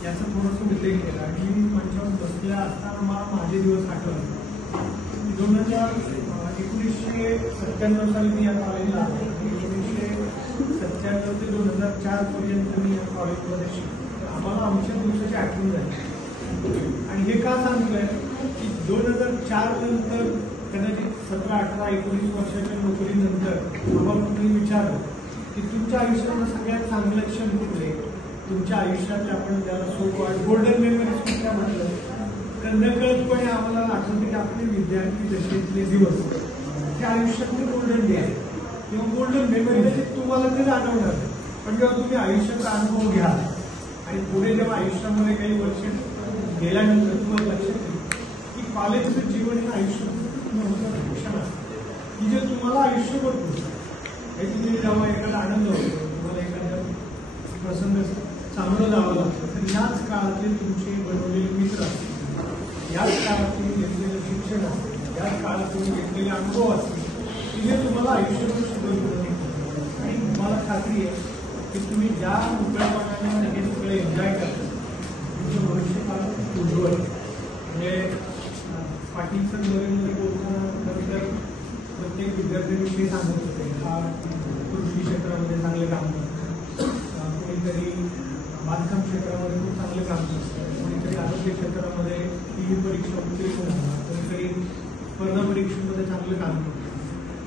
याचा थोडासा उल्लेख केला. आणि मी मंचावर बसल्या असताना मला माझे दिवस आठवले. 1997 साली मी या कॉलेजला आलो. 1997 ते 2004 पर्यंत मी या कॉलेजमध्ये शिकलो. आम्हाला आमच्या दिवसाची आठवण झाली. आणि हे का सांगतोय की 2004 नंतर कदाचित 17, 18, 19 वर्षाच्या नोकरीनंतर आम्हाला तुम्ही विचारलं की तुमच्या आयुष्यातलं सगळ्यात चांगलं क्षण कुठले, तुमच्या आयुष्यातले आपण ज्याला गोल्डन मेमरीज कुठल्या म्हटलं तर नकळतपणे आम्हाला आठवते की आपले विद्यार्थी दशेतले दिवस त्या आयुष्यातले गोल्डन डे आहे किंवा गोल्डन मेमरी तुम्हाला ते जाणवणार. पण जेव्हा तुम्ही आयुष्याचा अनुभव घ्या आणि पुढे जेव्हा आयुष्यामध्ये काही वर्ष गेल्यानंतर तुम्हाला लक्षात येईल की कॉलेजचं जीवन हे आयुष्य महत्वाचं क्षण असतं की जे तुम्हाला आयुष्यभर हे तुम्ही जेव्हा एखादा आनंद होतो, तुम्हाला एखादा प्रसंग सामोरं जावं लागतं, तर याच काळातले तुमचे बनवलेले मित्र असतील, याच काळात तुम्ही घेतलेलं शिक्षण असेल, याच काळात तुम्ही घेतलेले अनुभव असतील की जे तुम्हाला आयुष्यभर शिकवलं. आणि मला खात्री आहे की तुम्ही ज्या मोकळ्यापणाने हे सगळे एन्जॉय करता तुमचं भविष्य काळ उज्ज्वल. म्हणजे पाटील सर मध्ये बोलताना नंतर प्रत्येक विद्यार्थ्यांविषयी सांगत होते, हा कृषी क्षेत्रामध्ये चांगलं काम करतो, कोणीतरी बांधकाम क्षेत्रामध्ये खूप चांगलं काम करतं, कोणीतरी आरोग्य क्षेत्रामध्ये टीव्ही परीक्षा उत्तीर्ण होणार, कोणीतरी स्पर्धा परीक्षेमध्ये चांगलं काम करतं.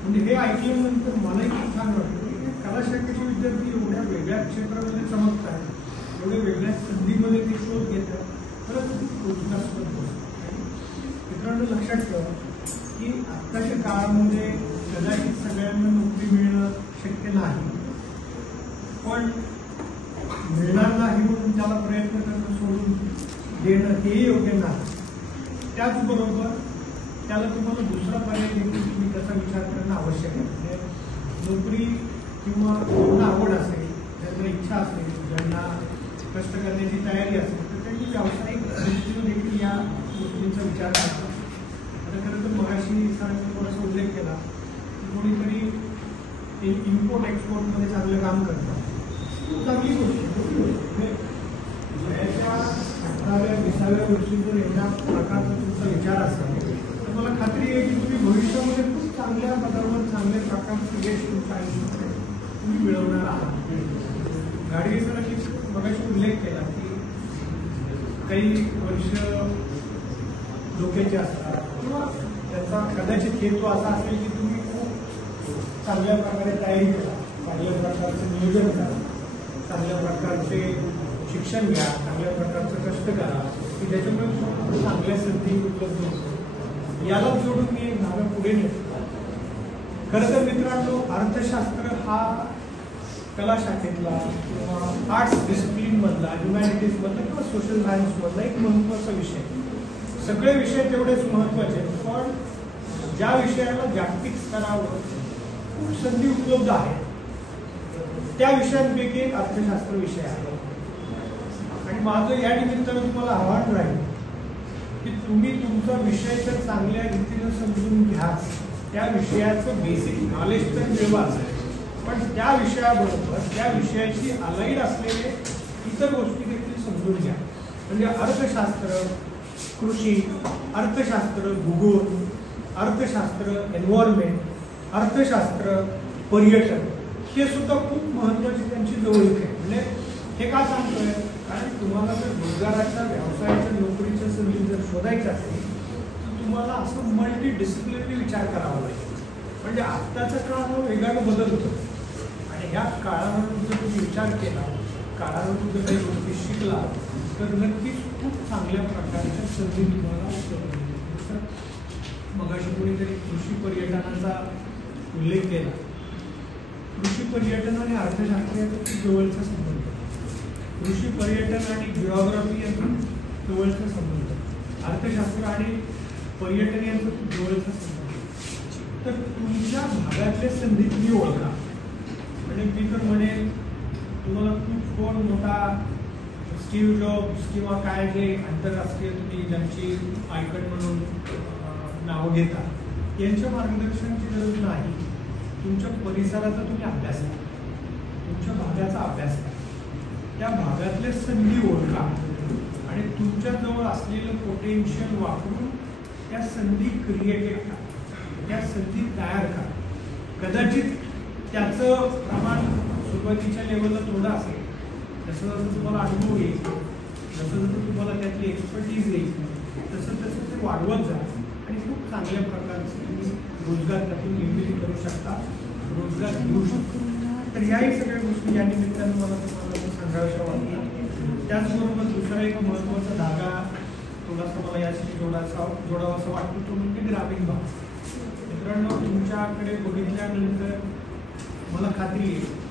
म्हणजे हे ऐकल्यानंतर मलाही खूप छान वाटतं की कला शाखेचे विद्यार्थी एवढ्या वेगळ्या क्षेत्रामध्ये चमकतात, एवढ्या वेगळ्या संधीमध्ये ते शोध घेतात, खरंच कौतुकास्पद गोष्ट. मित्रांनो, लक्षात ठेवा की आत्ताच्या काळामध्ये कदाचित सगळ्यांना नोकरी मिळणं शक्य नाही, पण मिळणार नाही म्हणून त्याला प्रयत्न करणं सोडून देणं हे योग्य नाही. त्याचबरोबर त्याला तुम्हाला दुसरा पर्याय देखील तुम्ही त्याचा विचार करणं आवश्यक आहे. म्हणजे नोकरी किंवा ज्यांना आवड असेल, ज्यांना इच्छा असेल, ज्यांना कष्ट करण्याची तयारी असेल, तर त्यांनी व्यावसायिक दृष्टीने देखील या गोष्टींचा विचार करतात. आता खरं तर मगाशी सरांनी थोडासा उल्लेख केला की कोणीतरी इम्पोर्ट एक्सपोर्टमध्ये चांगलं काम करतात, चांगली गोष्ट. वयाच्या 18व्या 20व्या वर्षी जर एवढ्या प्रकारचा तुमचा विचार असेल तर मला खात्री आहे की तुम्ही भविष्यामध्ये खूप चांगल्या पदावर चांगल्या प्रकारचं यश तुमच्या आयुष्यामध्ये तुम्ही मिळवणार आहात. गाडगे सरांनी मगाशी उल्लेख केला की काही वर्ष डोक्याचे असतात किंवा त्याचा कदाचित हेतू असा असेल की तुम्ही खूप चांगल्या प्रकारे तयारी करा, चांगल्या प्रकारचं नियोजन करा, चांगल्या प्रकारचे शिक्षण घ्या, चांगल्या प्रकारचं कष्ट करा की ज्याच्यामुळे चांगल्या संधी उपलब्ध होतो. याला जोडून मी नावं पुढे नेतो. खरं तर मित्रांनो, अर्थशास्त्र हा कला शाखेतला किंवा आर्ट्स डिसिप्लिन मधला, ह्युमॅनिटीज मधला किंवा सोशल सायन्स मधला एक महत्वाचा विषय. सगळे विषय तेवढेच महत्वाचे, पण ज्या विषयाला जागतिक स्तरावर खूप संधी उपलब्ध आहेत त्या विषयांपैकी एक अर्थशास्त्र विषय आहे. आणि माझं या निमित्तानं तुम्हाला आव्हान राहील की तुम्ही तुमचा विषय तर चांगल्या रीतीनं समजून घ्या, त्या विषयाचं बेसिक नॉलेज तर मिळवाच, पण त्या विषयाबरोबर त्या विषयाशी अलाईड असलेले इतर गोष्टी देखील समजून घ्या. म्हणजे अर्थशास्त्र, कृषी, अर्थशास्त्र, भूगोल, अर्थशास्त्र, एन्व्हायरमेंट, अर्थशास्त्र, पर्यटन हे सुद्धा खूप महत्त्वाची त्यांची जवळीक आहे. म्हणजे हे का सांगतोय, कारण तुम्हाला जर रोजगाराच्या, व्यवसायाच्या, नोकरीच्या संधी जर शोधायच्या असेल तर तुम्हाला असं मल्टी डिसिप्लिनरी विचार करावा लागेल. म्हणजे आत्ताचा काळ हा वेगानं बदल होतो आणि ह्या काळावर जर तुम्ही विचार केला, काळावर जर काही गोष्टी शिकला तर नक्कीच खूप चांगल्या प्रकारच्या संधी तुम्हाला उपलब्ध. मगाशी कोणीतरी कृषी पर्यटनाचा उल्लेख केला. कृषी पर्यटन आणि अर्थशास्त्र याचा खूप जवळचा संबंध. कृषी पर्यटन आणि जिओग्राफी यांचा जवळचा संबंध, अर्थशास्त्र आणि पर्यटन यांचा खूप जवळचा संबंध. तर तुमच्या भागातल्या संधी तुम्ही ओळखा. म्हणजे मी तर म्हणेन तुम्हाला खूप कोण मोठा स्टीव्ह जॉब्स किंवा काय जे आंतरराष्ट्रीय तुम्ही ज्यांची आयकॉन म्हणून नावं घेता यांच्या मार्गदर्शनाची गरज नाही. तुमच्या परिसराचा तुम्ही अभ्यास करा, तुमच्या भागाचा अभ्यास करा, त्या भागातल्या संधी ओळखा आणि तुमच्याजवळ असलेलं पोटेन्शियल वापरून त्या संधी क्रिएट करा, त्या संधी तयार करा. कदाचित त्याचं प्रमाण सुरुवातीच्या लेवलला थोडं असेल, जसं जसं तुम्हाला अनुभव येईल, जसं जसं तुम्हाला त्यातली एक्सपर्टीज येईल तसं तसं ते वाढवत जा आणि खूप चांगल्या प्रकारचे तुम्ही रोजगार त्यातून निर्मिती करू शकता, रोजगार घेऊ शकता. तर याही सगळ्या गोष्टी या निमित्तानं मला तुम्हाला सांगाव्याशा वाटतात. त्याचबरोबर दुसरा एक महत्त्वाचा धागा थोडासा मला याशी जोडावासा वाटतो, तो म्हणजे ग्रामीण भाग. मित्रांनो, तुमच्याकडे बघितल्यानंतर मला खात्री आहे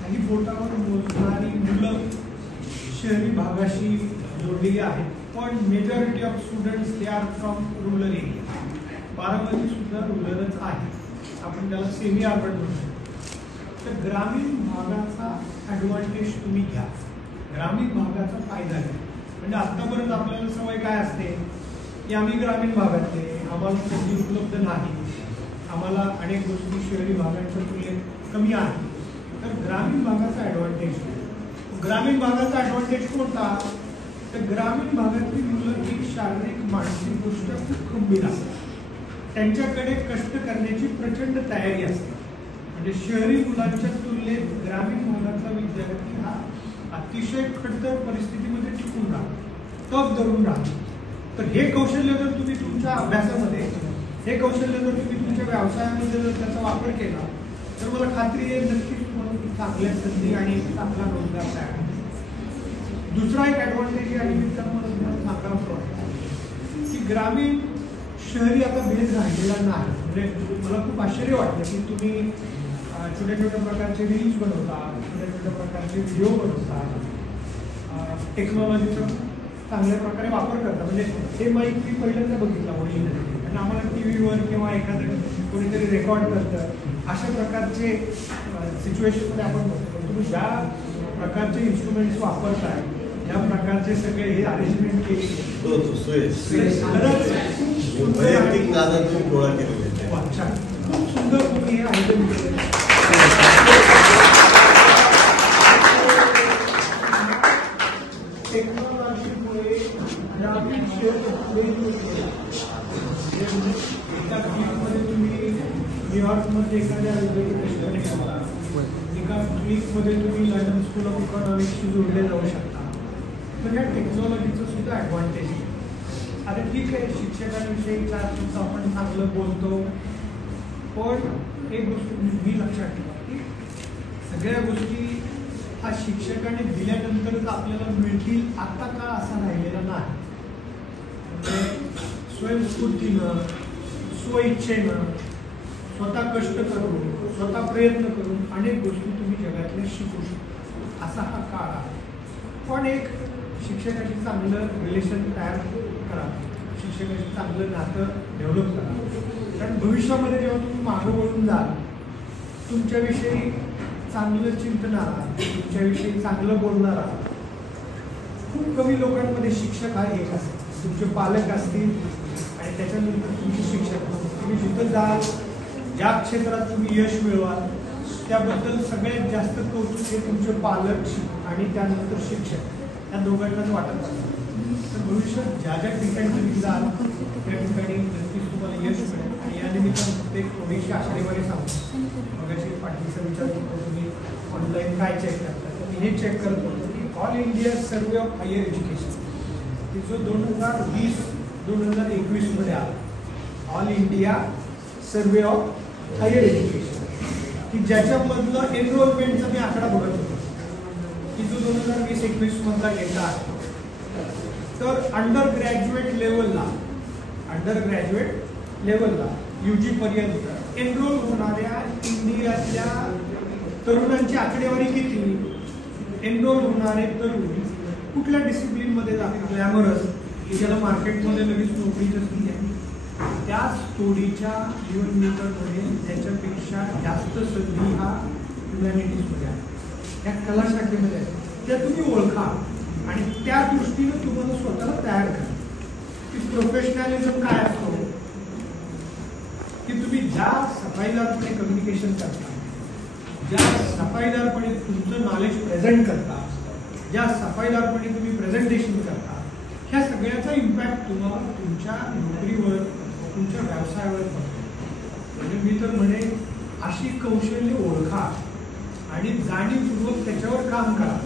काही बोटावर मोजणारी मुलं शहरी भागाशी जोडलेली आहेत, पण majority of students they are from rural area. Baramati सुद्धा रुरलच आहे, आपण त्याला सेमी अर्बन म्हणू शकतो. तर ग्रामीण भागाचा ॲडव्हान्टेज तुम्ही घ्या, ग्रामीण भागाचा फायदा घ्या. म्हणजे आत्तापर्यंत आपल्याला सवय काय असते की आम्ही ग्रामीण भागातले, आम्हाला संधी उपलब्ध नाही, आम्हाला अनेक गोष्टी शहरी भागांच्या तुलनेत कमी आहे. तर ग्रामीण भागाचा ॲडव्हान्टेज, ग्रामीण भागाचा ॲडव्हान्टेज कोणता, तर ग्रामीण भागातली मुलं एक शारीरिक मानसिक दृष्ट्या खूप खंबीर असतात, त्यांच्याकडे कष्ट करण्याची प्रचंड तयारी असते. म्हणजे शहरी मुलांच्या तुलनेत ग्रामीण भागातला विद्यार्थी हा अतिशय खडतर परिस्थितीमध्ये टिकून राहतो, तग धरून राहतो. तर हे कौशल्य जर तुम्ही तुमच्या अभ्यासामध्ये, हे कौशल्य जर तुम्ही तुमच्या व्यवसायामध्ये जर त्याचा वापर केला तर मला खात्री आहे नक्कीच तुम्हाला चांगल्या संधी आणि चांगला रोजगार तयार होईल. दुसरा एक ॲडव्हान्टेज या निमित्तानं मला तुम्हाला सांगावं वाटतं की ग्रामीण शहरी आता भेद राहिलेला नाही. म्हणजे मला खूप आश्चर्य वाटतं की तुम्ही छोट्या छोट्या प्रकारचे रील्स बनवता, छोट्या छोट्या प्रकारचे व्हिडिओ बनवता, टेक्नॉलॉजीचा चांगल्या प्रकारे वापर करता. म्हणजे हे माईक मी पहिल्यांदा बघितला ओरिजिनल, आणि आम्हाला टी व्हीवर किंवा एखादं कोणीतरी रेकॉर्ड करतं अशा प्रकारचे सिच्युएशनमध्ये आपण बघतो. तुम्ही ज्या प्रकारचे इन्स्ट्रुमेंट्स वापरताय, ज्या प्रकारचे सगळे हे अरेंजमेंट केले, वैयक्तिक नादातून गोळा केलेले खूप सुंदर तुम्ही हे आयोजन केले. टेक्नॉलॉजीमुळे ग्रामीण क्षेत्र एका क्लिकमध्ये तुम्ही न्यूयॉर्कमध्ये एखाद्या विद्यापीठामध्ये शकता, एका क्लिकमध्ये तुम्ही लंडन स्कूल ऑफ इकॉनॉमिक्सशी जोडले जाऊ शकता. तर या टेक्नॉलॉजीचं सुद्धा ॲडव्हान्टेज आहे. आता ठीक आहे, शिक्षकांविषयी 4 शब्द आपण चांगलं बोलतो, पण एक गोष्ट मी लक्षात ठेवा की सगळ्या गोष्टी हा शिक्षकाने दिल्यानंतरच आपल्याला मिळतील आता का असा राहिलेला नाही. म्हणजे स्वयंस्फूर्तीनं, स्वइच्छेनं, स्वतः कष्ट करून, स्वतः प्रयत्न करून अनेक गोष्टी तुम्ही जगातल्या शिकू शकता, असा हा काळ आहे. पण एक शिक्षकाशी चांगलं रिलेशन तयार करा, शिक्षकाशी चांगलं नातं डेव्हलप करा. कारण भविष्यामध्ये जेव्हा तुम्ही मागं वळून जाल, तुमच्याविषयी चांगलं चिंतणारा, तुमच्याविषयी चांगलं बोलणारा खूप कमी लोकांमध्ये शिक्षक हा एक असेल. तुमचे पालक असतील आणि त्याच्यानंतर तुमचे शिक्षक. तुम्ही जिथं जाल, ज्या क्षेत्रात तुम्ही यश मिळवाल, त्याबद्दल सगळ्यात जास्त कौतुक हे तुमचे पालक आणि त्यानंतर शिक्षक या दोघांनाच वाटत असतं. तर भविष्यात ज्या ज्या ठिकाणी तुम्ही जाल त्या ठिकाणी नक्कीच तुम्हाला यश मिळेल. आणि या निमित्तानं फक्त एक थोडीशी आश्चर्यवादी सांगतो. मगाशी पाटीलचा विचार करतो तुम्ही ऑनलाईन काय चेक करता, तर मी हे चेक करत होतो की all India survey of higher education की जो 2020-2021 मध्ये आला, all India survey of higher education, की ज्याच्यामधलं एनरोलमेंटचा मी आकडा बघत होतो की जो 2020-21 मधला डेटा आहे. तर अंडर ग्रॅज्युएट लेवलला UG पर्यंत एनरोल होणाऱ्या इंडियातल्या तरुणांची आकडेवारी किती, एनरोल होणारे तरुण कुठल्या डिसिप्लिन मध्ये जातात, ग्लॅमरस की ज्याला मार्केटमध्ये लगेच नोकरीच्या संधी आहे, त्याच तोडीच्या जीवनमित्रमध्ये त्याच्यापेक्षा जास्त संधी हा ह्युमॅनिटीजमध्ये आहे, त्या कला शाखेमध्ये आहे. त्या तुम्ही ओळखा आणि त्या दृष्टीने तुम्हाला स्वतःला तयार करा की प्रोफेशनॅलिझम काय असतो, की तुम्ही ज्या सफाईदारपणे कम्युनिकेशन करता, ज्या सफाईदारपणे तुमचं नॉलेज प्रेझेंट करता, ज्या सफाईदारपणे तुम्ही प्रेझेंटेशन करता, ह्या सगळ्याचा इम्पॅक्ट तुम्हाला तुमच्या नोकरीवर, तुमच्या व्यवसायावर पडतो. म्हणजे मी तर म्हणे अशी कौशल्य ओळखा आणि जाणीवपूर्वक त्याच्यावर काम करा.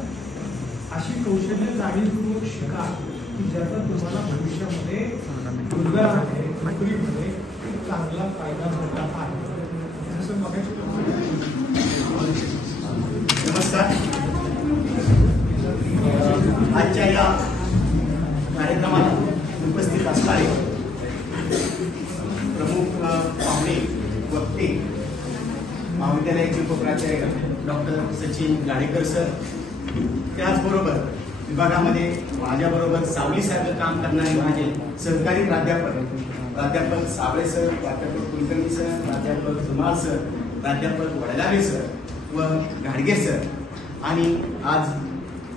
अशी कौशल्य जाणीवपूर्वक शिका की ज्याचा तुम्हाला भविष्यामध्ये रोजगारामध्ये, नोकरीमध्ये चांगला फायदा होणार आहे. जसं मगाशी नमस्कार. आजच्या या कार्यक्रमाला उपस्थित असणारे प्रमुख पाहुणे वक्ते, महाविद्यालयाचे उपप्राचार्य डॉक्टर सचिन गाडेकर सर, त्याचबरोबर विभागामध्ये माझ्याबरोबर सावलीसारखं काम करणारे माझे सहकारी प्राध्यापक सावळे सर, प्राध्यापक कुलकर्णी सर, प्राध्यापक धुमाळ सर, प्राध्यापक वडगावे सर व घाडगे सर, आणि आज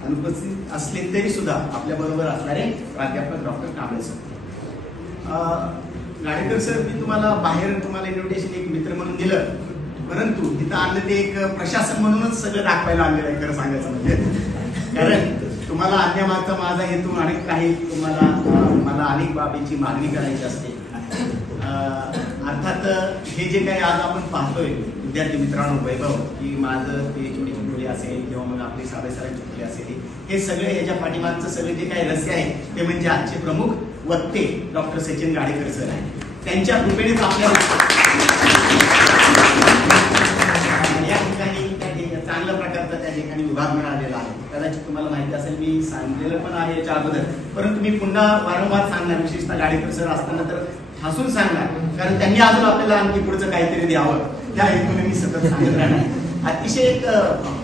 अनुपस्थित असले तरी सुद्धा आपल्याबरोबर असणारे प्राध्यापक doctor Kamble sir. Gadekar sir, मी तुम्हाला बाहेर तुम्हाला इन्व्हिटेशन एक मित्र म्हणून दिलं, परंतु तिथं आणलं ते एक प्रशासन म्हणूनच सगळं दाखवायला आणलेलं आहे खरं सांगायचं म्हणजे. कारण तुम्हाला आणण्यामागचा माझा हेतू अनेक काही, मला अनेक बाबीची मागणी करायची असते. अर्थात हे जे काही आज आपण पाहतोय विद्यार्थी मित्रांनो, वैभव की माझं PhD मुली असेल किंवा मग आपली साडेसरांची मुली असेल, हे सगळे याच्या पाठीमागचं सगळे जे काही रहस्य आहे ते म्हणजे आजचे प्रमुख वक्ते डॉक्टर सचिन गाडेकर सर आहे. त्यांच्या कृपेनेच आपल्याला या ठिकाणी चांगल्या प्रकारचा त्या ठिकाणी विभाग मिळालेला आहे. कदाचित तुम्हाला माहिती असेल, मी सांगितलेलं पण आहे याच्या अगोदर, परंतु मी पुन्हा वारंवार सांगणार, विशेषतः गाडेकर सर असताना तर हसून सांगणार, कारण त्यांनी अजून आपल्याला आणखी पुढचं काहीतरी द्यावं त्या हेतूने मी सतत सांगत राहणार. अतिशय एक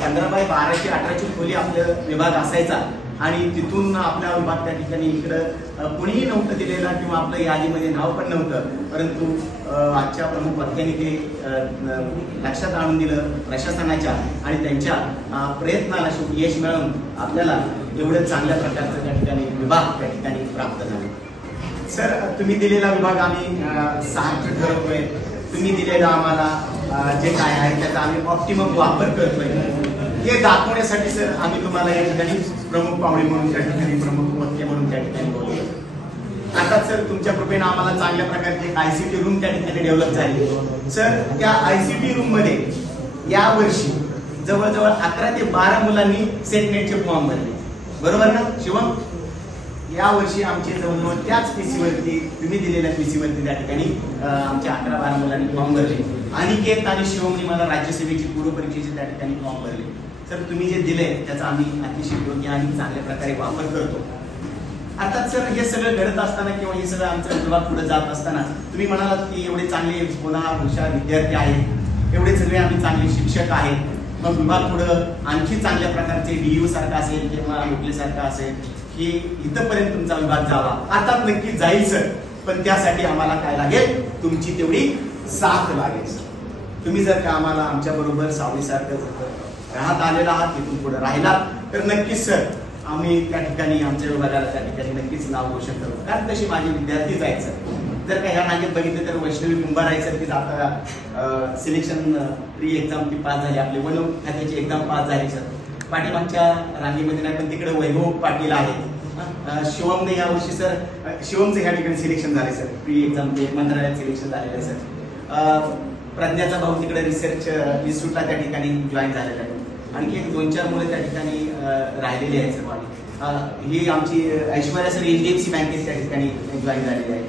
15 बाय 12ची 18ची खोली आपला विभाग असायचा आणि तिथून आपला विभाग त्या ठिकाणी इकडं कोणीही नव्हतं दिलेला किंवा आपलं यादीमध्ये नाव पण नव्हतं, परंतु आजच्या प्रमुख वक्त्यांनी ते लक्षात आणून दिलं प्रशासनाच्या आणि त्यांच्या प्रयत्नाला शेवटी यश मिळवून आपल्याला एवढं चांगल्या प्रकारचं त्या ठिकाणी विभाग त्या ठिकाणी प्राप्त झाला. सर, तुम्ही दिलेला विभाग आम्ही सार्थ ठरवतोय, तुम्ही दिलेला आम्हाला जे काय आहे त्याचा आम्ही ऑप्टिमम वापर करतोय हे दाखवण्यासाठी सर आम्ही तुम्हाला या ठिकाणी प्रमुख पाहुणे म्हणून त्या ठिकाणी, प्रमुख वक्ते म्हणून त्या ठिकाणी बोलतो. आता सर तुमच्या कृपेने आम्हाला चांगल्या प्रकारचे ICT रूम त्या ठिकाणी डेव्हलप झाली. सर, त्या ICT रूम मध्ये या वर्षी जवळजवळ 11 ते 12 मुलांनी सेटनेटचे फॉर्म भरले, बरोबर ना शिवम? या वर्षी आमचे जवळजवळ त्याच PC वरती, तुम्ही दिलेल्या PC वरती त्या ठिकाणी आमच्या 11-12 मुलांनी फॉर्म भरले. अनिकेत आणि शिवमनी मला राज्यसभेची पूर्व परीक्षेचे त्या ठिकाणी फॉर्म भरले. सर, तुम्ही जे दिले त्याचा आम्ही अतिशय योग्य आणि चांगल्या प्रकारे वापर करतो. अर्थात सर, हे सगळं घडत असताना किंवा हे सगळं आमचा विभाग पुढे जात असताना तुम्ही म्हणालात की एवढे चांगले हुशार विद्यार्थी आहेत, एवढे सगळे आम्ही चांगले शिक्षक आहेत, मग विभाग पुढं आणखी चांगल्या प्रकारचे DU सारखा असेल किंवा मुकले सारखा असेल की इथपर्यंत तुमचा विभाग जावा. आता नक्की जाईल सर, पण त्यासाठी आम्हाला काय लागेल? तुमची तेवढी साथ लागेल. तुम्ही जर का आम्हाला आमच्या बरोबर सावलीसारखं राहत आलेला आहात, तिथून पुढे राहिला तर नक्कीच सर आम्ही त्या ठिकाणी आमच्या विभागाला त्या ठिकाणी नक्कीच नाव घोषित करू, कारण तसे माझे विद्यार्थीच आहेत सर. जर का ह्या रांगेत बघितलं तर वैष्णवी कुंभार आहे सर, तिथं आता सिलेक्शन प्री एक्झाम ती पास झाली, आपले वन खात्याची एक्झाम पास झाली सर. पाठीमागच्या रांगेमध्ये नाही पण तिकडे वैभव पाटील आहे. शिवमने या वर्षी सर, शिवमचं ह्या ठिकाणी सिलेक्शन झाले सर, प्री एक्झाम ते मंत्रालयात सिलेक्शन झालेलं आहे सर. प्रज्ञाचा भाऊ तिकडे रिसर्च इन्स्टिट्यूटला त्या ठिकाणी जॉईन झालेला आहे. आणखी एक 2-4 मुलं त्या ठिकाणी राहिलेली आहेत सर. ही आमची ऐश्वर्या सर HDFC बँकेत त्या ठिकाणी जॉईन झालेली आहे.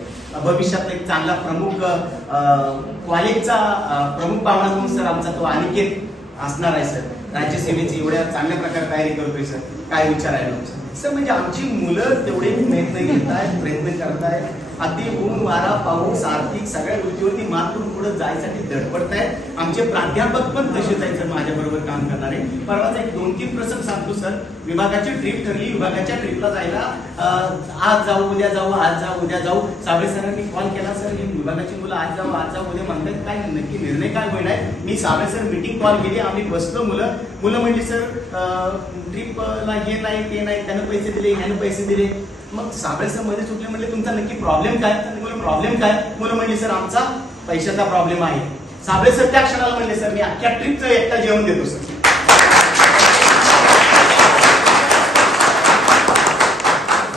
भविष्यात एक चांगला प्रमुख कॉलेजचा प्रमुख पाहुणा म्हणून सर आमचा तो अनिकेत असणार आहे सर. राज्यसेवेची एवढ्या चांगल्या प्रकारे तयारी करतोय सर, काय विचार आहे सर. म्हणजे आमची मुलं तेवढे प्रयत्न घेत आहेत, प्रयत्न करतायत, अगदी ऊन वारा पाऊस आर्थिक सगळ्या गोष्टीवरती मात करून पुढे जायसाठी धडपडत आहेत. आमचे प्राध्यापक पण तसेच आहेत सर, माझ्या बरोबर काम करणारे. परवाचा एक 2-3 प्रसंग सांगतो सर. विभागाची ट्रिप ठरली, विभागाच्या ट्रिपला जायला आज जाऊ उद्या जाऊ, आज जाऊ उद्या जाऊ. साबळे सरांनी कॉल केला, सर ही विभागाची मुलं आज जाऊ उद्या म्हणतात, काय नक्की निर्णय काय होणार. मी साबळे सर मीटिंग कॉल केली, आम्ही बसलो. मुलं म्हणली सर ट्रिपला हे नाही ते नाही, त्यानं पैसे दिले ह्यानं पैसे दिले. मग साबळे सर मध्ये चुकले, म्हणले तुमचा नक्की प्रॉब्लेम काय. प्रॉब्लेम काय. मुलं म्हणली सर आमचा पैशाचा प्रॉब्लेम आहे. साबळे सर त्या क्षणाला म्हणले सर मी अख्ख्या ट्रिपचं एकटा जेवण देतो सर.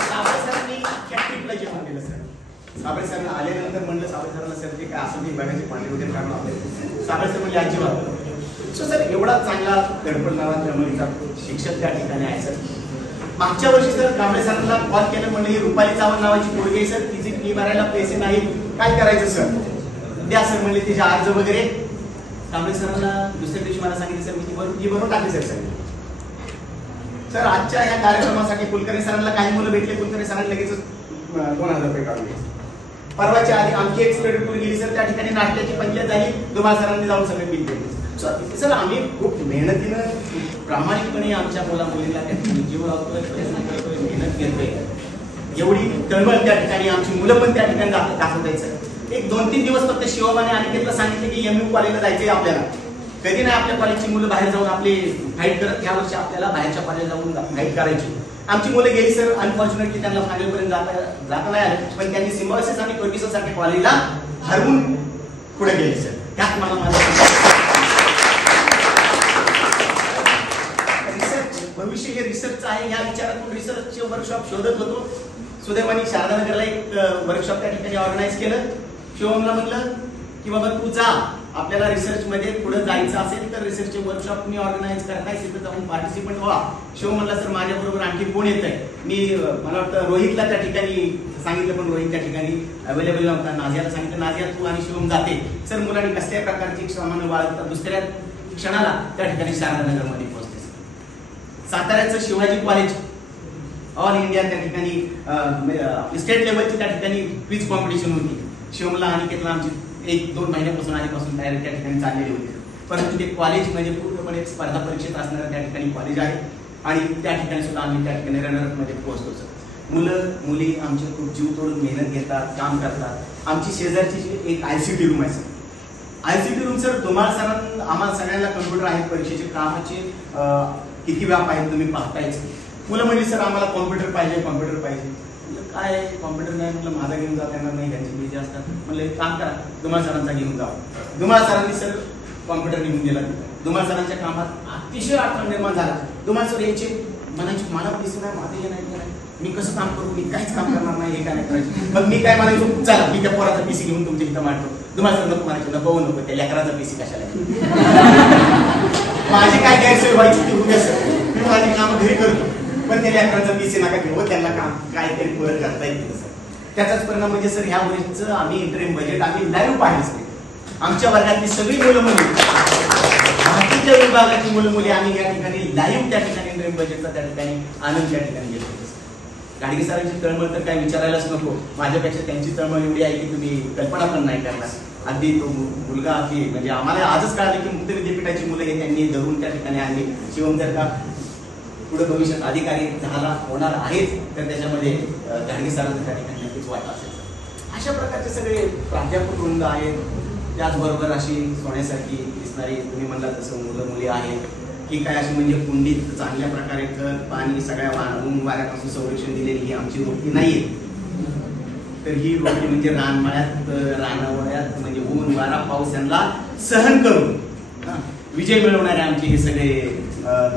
साबळे सरांनी अख्ख्या ट्रिपला जेवण दिलं सर. साबळे सरांना आल्यानंतर म्हणलं साबळे सरांना सर ते काय असं मी बघायचे पाणी वगैरे काढून आपले. साबळे सर म्हणजे अजिबात. सो सर एवढा चांगला धडपडणारा त्यामुळे शिक्षक त्या ठिकाणी आहे सर. मागच्या वर्षी सर कांबळे सरांना कॉल केलं, म्हणजे रुपाली चव्हाण नावाची मुलगी सर, तिची फी भरायला पैसे नाही, काय करायचं सर. द्या सर म्हणले तिचे अर्ज वगैरे. कांबळे सरांना दुसऱ्या दिवशी मला सांगितलं सर मी ती भरून टाकली सर. सर आजच्या या कार्यक्रमासाठी कुलकर्णी सरांना काही मुलं भेटले, कुलकर्णी सरांनी लगेच 2000 रुपये काढले. परवाच्या आधी आमची एक स्टडी टूर गेली सर, त्या ठिकाणी नाट्याची पंचायत झाली, धुमाळ सरांनी जाऊन सगळे बिल दिले. सर आम्ही खूप मेहनतीनं प्रामाणिकपणे आमच्या मुला मुलीला जीव लावतोय, प्रयत्न करतोय, मेहनत घेतोय. एवढी तळमळ त्या ठिकाणी आमची मुलं पण त्या ठिकाणी दाखवत आहेत सर. एक 2-3 दिवस फक्त शिवम आणि अनिकेतला सांगितले की MU कॉलेजला जायचंय आपल्याला. कधी नाही आपल्या कॉलेजची मुलं बाहेर जाऊन आपली फाईट करत, या वर्षी आपल्याला बाहेरच्या कॉलेजला जाऊन फाईट करायची. आमची मुलं गेली सर, अनफॉर्च्युनेटली त्यांना फायनल पर्यंत जाता नाही आलं, पण त्यांनी सिम्बॉयसिस आणि फर्ग्युसन सारख्या कॉलेजला हरवून पुढे गेले सर. त्यात मला माझं भविष्य हे रिसर्च आहे, या विचारातून रिसर्चचे वर्कशॉप शोधत होतो. सुदैवाने शारदानगरला एक वर्कशॉप त्या ठिकाणी ऑर्गनाईज केलं. शिवमला म्हणलं की बाबा तू जा, आपल्याला रिसर्च मध्ये पुढे जायचं असेल तर रिसर्चचे वर्कशॉप मी ऑर्गनाईज करताय, तिथे जाऊन पार्टिसिपंट व्हा. शिव म्हणला सर माझ्या बरोबर आणखी कोण येत आहे. मी मला वाटतं रोहितला त्या ठिकाणी सांगितलं, पण रोहित त्या ठिकाणी अवेलेबल नव्हता. नाझियाला सांगितलं नाझिया तू आणि शिवम जाते. सर मुलांनी कसल्या प्रकारची सामान्य बाळगतात, दुसऱ्या क्षणाला त्या ठिकाणी शारदानगरमध्ये पोहोचते. साताऱ्याचं शिवाजी कॉलेज ऑल इंडिया त्या ठिकाणी स्टेट लेवलची त्या ठिकाणी क्विज कॉम्पिटिशन होती. शिवमला आणि केतला आमची 1-2 महिन्यापासून आधीपासून तयारी त्या ठिकाणी चाललेली होती. परंतु ते कॉलेज म्हणजे पूर्णपणे स्पर्धा परीक्षेत असणारं त्या ठिकाणी कॉलेज आहे आणि त्या ठिकाणी सुद्धा आम्ही त्या ठिकाणी रनरअप मध्ये पोहोचतो सर. मुलं मुली आमचे खूप जीव तोडून मेहनत घेतात, काम करतात. आमची शेजारची एक ICT रूम आहे sir. ICT room sir Dhumal सरांना आम्हाला सगळ्यांना कम्प्युटर आहेत, परीक्षेचे कामाचे किती व्याप आहेत तुम्ही पाहतायच. मुलं म्हणजे सर आम्हाला कॉम्प्युटर पाहिजे, कॉम्प्युटर पाहिजे. काय कॉम्प्युटर नाही म्हटलं माझा घेऊन जाता येणार नाही, त्यांची बिझी असतात. म्हणलं एक काम करा धुमाळ सरांचा घेऊन जावा. धुमाळ सरांनी सर कॉम्प्युटर घेऊन दिला. धुमाळ सरांच्या कामात अतिशय अडथळा निर्माण झाला. धुमाळ सर यायचे म्हणायचे मला पैसे नाही, माझं हे नाही, मी कसं काम करू, मी काहीच काम करणार नाही, हे काय नाही करायचं. मग मी काय म्हणायचो चला मी त्या पोराचा PC घेऊन तुमच्या इथं मांडतो. धुमाळ सर नको म्हणायचं, नको नको त्या लेकराचा PC कशाला. माझी काय गैरसोय व्हायची ती उद्या सर, मी माझी कामं घरी करतो, पण त्या लेकरांचा PC नका घेऊ, त्यांना काम काहीतरी पुरं करता येईल सर. त्याचाच परिणाम म्हणजे सर ह्या वर्षीचं आम्ही इंटरिम बजेट आम्ही लाईव्ह पाहिलं सर. आमच्या वर्गातली सगळी मुलं मुली, बाकीच्या विभागाची मुलं मुली आम्ही या ठिकाणी लाईव्ह त्या ठिकाणी इंटरिम बजेटचा त्या ठिकाणी आनंद त्या ठिकाणी घेतो. गाडगे सरांची तळमळ तर काय विचारायलाच नको. माझ्यापेक्षा त्यांची तळमळ एवढी आहे की तुम्ही कल्पना पण नाही करणार. अगदी तो मुलगा की म्हणजे आम्हाला आजच कळालं की मुक्त विद्यापीठाची मुलं हे त्यांनी धरून त्या ठिकाणी आणली. शिवम जर का पुढे भविष्यात अधिकारी झाला होणार आहेच तर त्याच्यामध्ये गाडगे सरांचं त्या ठिकाणी नक्कीच वाटा असेल. अशा प्रकारचे सगळे प्राध्यापक वृंद आहेत. त्याचबरोबर अशी सोन्यासारखी दिसणारी तुम्ही म्हणला तसं मुलं मुली आहेत की काय अशी म्हणजे कुंडीत चांगल्या प्रकारे खत पाणी सगळ्या वाऱ्यापासून संरक्षण दिलेली ही आमची वृत्ती नाहीये. तर ही रोटी म्हणजे रानमळ्यात रानावळ्यात म्हणजे ऊन वारा पाऊस यांना सहन करून विजय मिळवणारे आमचे हे सगळे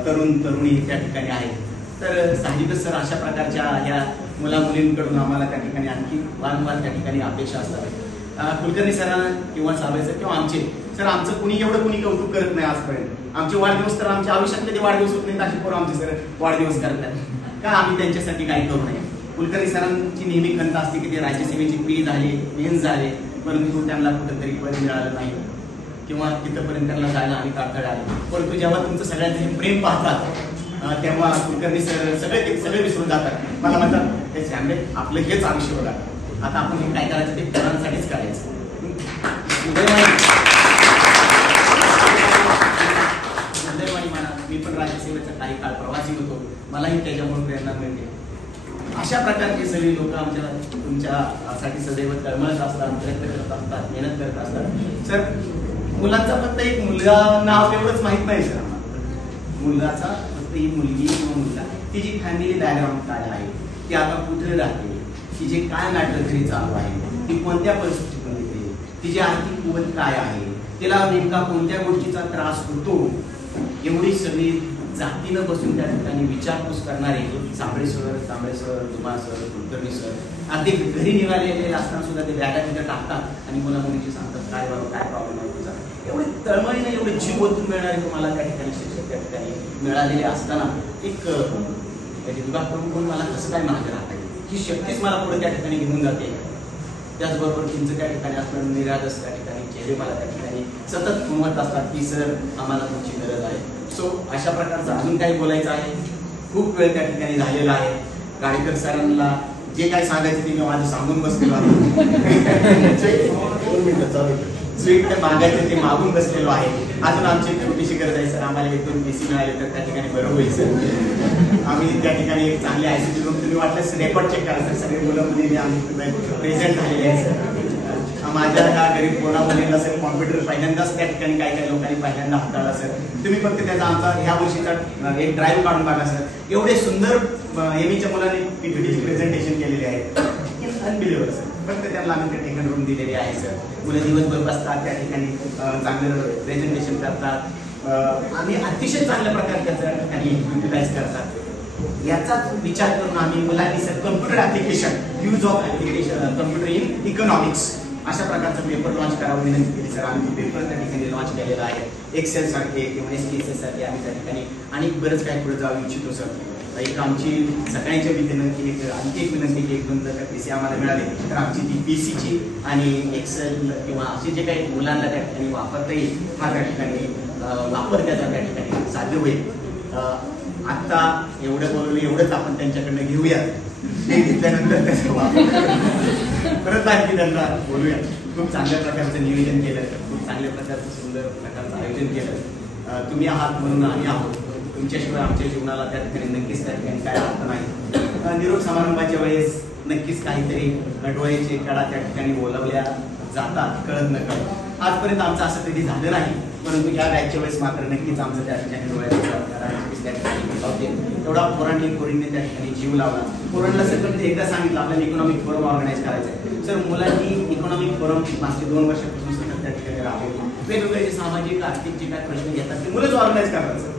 तरुण तरुणी त्या ठिकाणी आहेत. तर साहजिकच सर अशा प्रकारच्या ह्या मुला मुलींकडून आम्हाला त्या ठिकाणी आणखी वारंवार त्या ठिकाणी अपेक्षा असतात. कुलकर्णी सरांना किंवा साबळे सर किंवा आमचे सर आमचं कुणी एवढं कुणी कौतुक करत नाही आजपर्यंत. आमचे वाढदिवस तर आमच्या आयुष्यात कधी वाढदिवस होत नाहीत अशी पोरं आमचे सर वाढदिवस करतात का आम्ही त्यांच्यासाठी काही करू नये. कुलकर्णी सरांची नेहमी खंत असते की ते राज्यसेवेची पिढी झाले मेन झाले परंतु त्यांना कुठंतरी पद मिळालं नाही किंवा तिथंपर्यंत त्यांना जायला आम्ही काढता आले. परंतु जेव्हा तुमचं सगळ्यांचं हे प्रेम पाहतात तेव्हा कुलकर्णी सर सगळे विसरून जातात. मला म्हणतात हे सॅमले आपलं हेच आयुष्य बघा आता आपण हे काय करायचं ते पोरांसाठीच करायचं. उदयवाणी म्हणा मी पण राज्यसेवेचा काही काळ प्रवासी होतो मलाही त्याच्यामुळे प्रेरणा मिळते. अशा प्रकारचे सगळे लोक आमच्या तुमच्यासाठी सदैव तळमळत असतात प्रयत्न करत असतात मेहनत करत असतात. सर मुलांचा फक्त एक मुलगा नाव एवढंच माहित नाही सर आम्हाला. मुलाचा फक्त ही मुलगी किंवा मुलगा तिची फॅमिली बॅकग्राऊंड काय आहे ती आता कुठे राहते तिचे काय नाटक घरी चालू आहे ती कोणत्या परिस्थितीतून येते तिची आर्थिक कुवत काय आहे तिला नेमका कोणत्या गोष्टीचा त्रास होतो एवढी सगळी जातीनं बसून त्या ठिकाणी विचारपूस करणारे साबळे सर जुमा सर कुलकर्णी सर अगदी घरी निघालेले असताना सुद्धा ते बॅगा तिथं टाकतात आणि मुला मुलीची सांगतात काय बरोबर काय प्रॉब्लेम आहे तुझा. एवढे तळमळीने एवढे जीव ओतून मिळणारे तुम्हाला त्या ठिकाणी शिक्षक त्या ठिकाणी मिळालेले असताना एक त्याचे विभाग प्रमुख म्हणून मला कसं काय मागे राहता येईल ही शक्तीच मला पुढे त्या ठिकाणी घेऊन जाते. त्याचबरोबर तुमचं त्या ठिकाणी असणारं निरागस त्या ठिकाणी चेहरे मला त्या ठिकाणी सतत म्हणत असतात की सर आम्हाला तुमची गरज आहे. सो अशा प्रकारचं अजून काही बोलायचं आहे. खूप वेळ त्या ठिकाणी झालेला आहे. गाडीकर सरांना जे काय सांगायचं ते मी माझं सांगून बसलेलो आहे. मागायचं ते मागून बसलेलो आहे. अजून आमची छोटीशी गरज आहे सर आम्हाला एक दोन PC मिळाले तर त्या ठिकाणी बरं होईल सर. आम्ही त्या ठिकाणी एक चांगले ICT रूम तुम्ही वाटल्यास रेकॉर्ड चेक करा सर. सगळे मुलं मुली आम्ही प्रेझेंट झालेले आहे सर. माझ्या गरीब पोरा मुलींना सर कॉम्प्युटर पहिल्यांदाच त्या ठिकाणी काही लोकांनी पहिल्यांदा हाताळला सर. तुम्ही फक्त त्याचा आमचा ह्या वर्षीचा एक ड्राईव्ह काढून बघा सर. एवढे सुंदर एमईच्या मुलांनी PPTची प्रेझेंटेशन केलेली आहे अनबिलिव्हर सर. फक्त त्यांना आम्ही त्या ठिकाणी रूम दिलेली आहे सर. मुलं दिवसभर बसतात त्या ठिकाणी चांगलं प्रेझेंटेशन करतात आणि अतिशय चांगल्या प्रकारे त्याच्या ठिकाणी युटिलाइज करतात. याचाच विचार करून आम्ही मुलांनी sir computer application use of application computer in economics अशा प्रकारचा पेपर लॉन्च करावं विनंती केली सर. आम्ही पेपर त्या ठिकाणी लॉन्च केलेला आहे. एक्सेल सारखे किंवा SPSS सारखे आम्ही त्या ठिकाणी आणि बरंच काही पुढे जाऊ इच्छितो सर. एक आमची सगळ्यांच्या विनंती आणखी एक विनंती की एक दोन जर PC आम्हाला मिळाले तर आमची ती PCची आणि एक्सेल किंवा असे जे काही मुलांना त्या ठिकाणी वापरता येईल हा त्या ठिकाणी वापर त्याचा त्या ठिकाणी साध्य होईल. आत्ता एवढं बोलवलं एवढंच आपण त्यांच्याकडनं घेऊया. ते घेतल्यानंतर त्याचा वापर परत आणखी त्यांना बोलूया. खूप चांगल्या प्रकारचं नियोजन केलं खूप चांगल्या प्रकारचं सुंदर प्रकारचं आयोजन केलं. तुम्ही आहात म्हणून आम्ही आहोत. तुमच्याशिवाय आमच्या जीवनाला त्या ठिकाणी नक्कीच त्या ठिकाणी काय अर्थ नाही. निरोप समारंभाच्या वेळेस नक्कीच काहीतरी डोळ्याचे कडा त्या ठिकाणी बोलवल्या जातात कळत न कळत. आजपर्यंत आमचं असं कधी झालं नाही परंतु या बॅचच्या वेळेस मात्र नक्कीच आमचं त्या ठिकाणी डोळ्याचे त्या ठिकाणी बोलावते. तेवढा पोरांनी त्या ठिकाणी जीव लावला. पोरांना सर एकदा सांगितलं आपल्याला इकॉनॉमिक फोरम ऑर्गनाईज करायचं आहे. सर मुलांनी इकॉनॉमिक फोरम मागचे 2 वर्षापासून सतत त्या ठिकाणी राबवली. वेगवेगळे जे सामाजिक आर्थिक जे काही प्रश्न घेतात ते मुलंच ऑर्गनाईज करतात सर.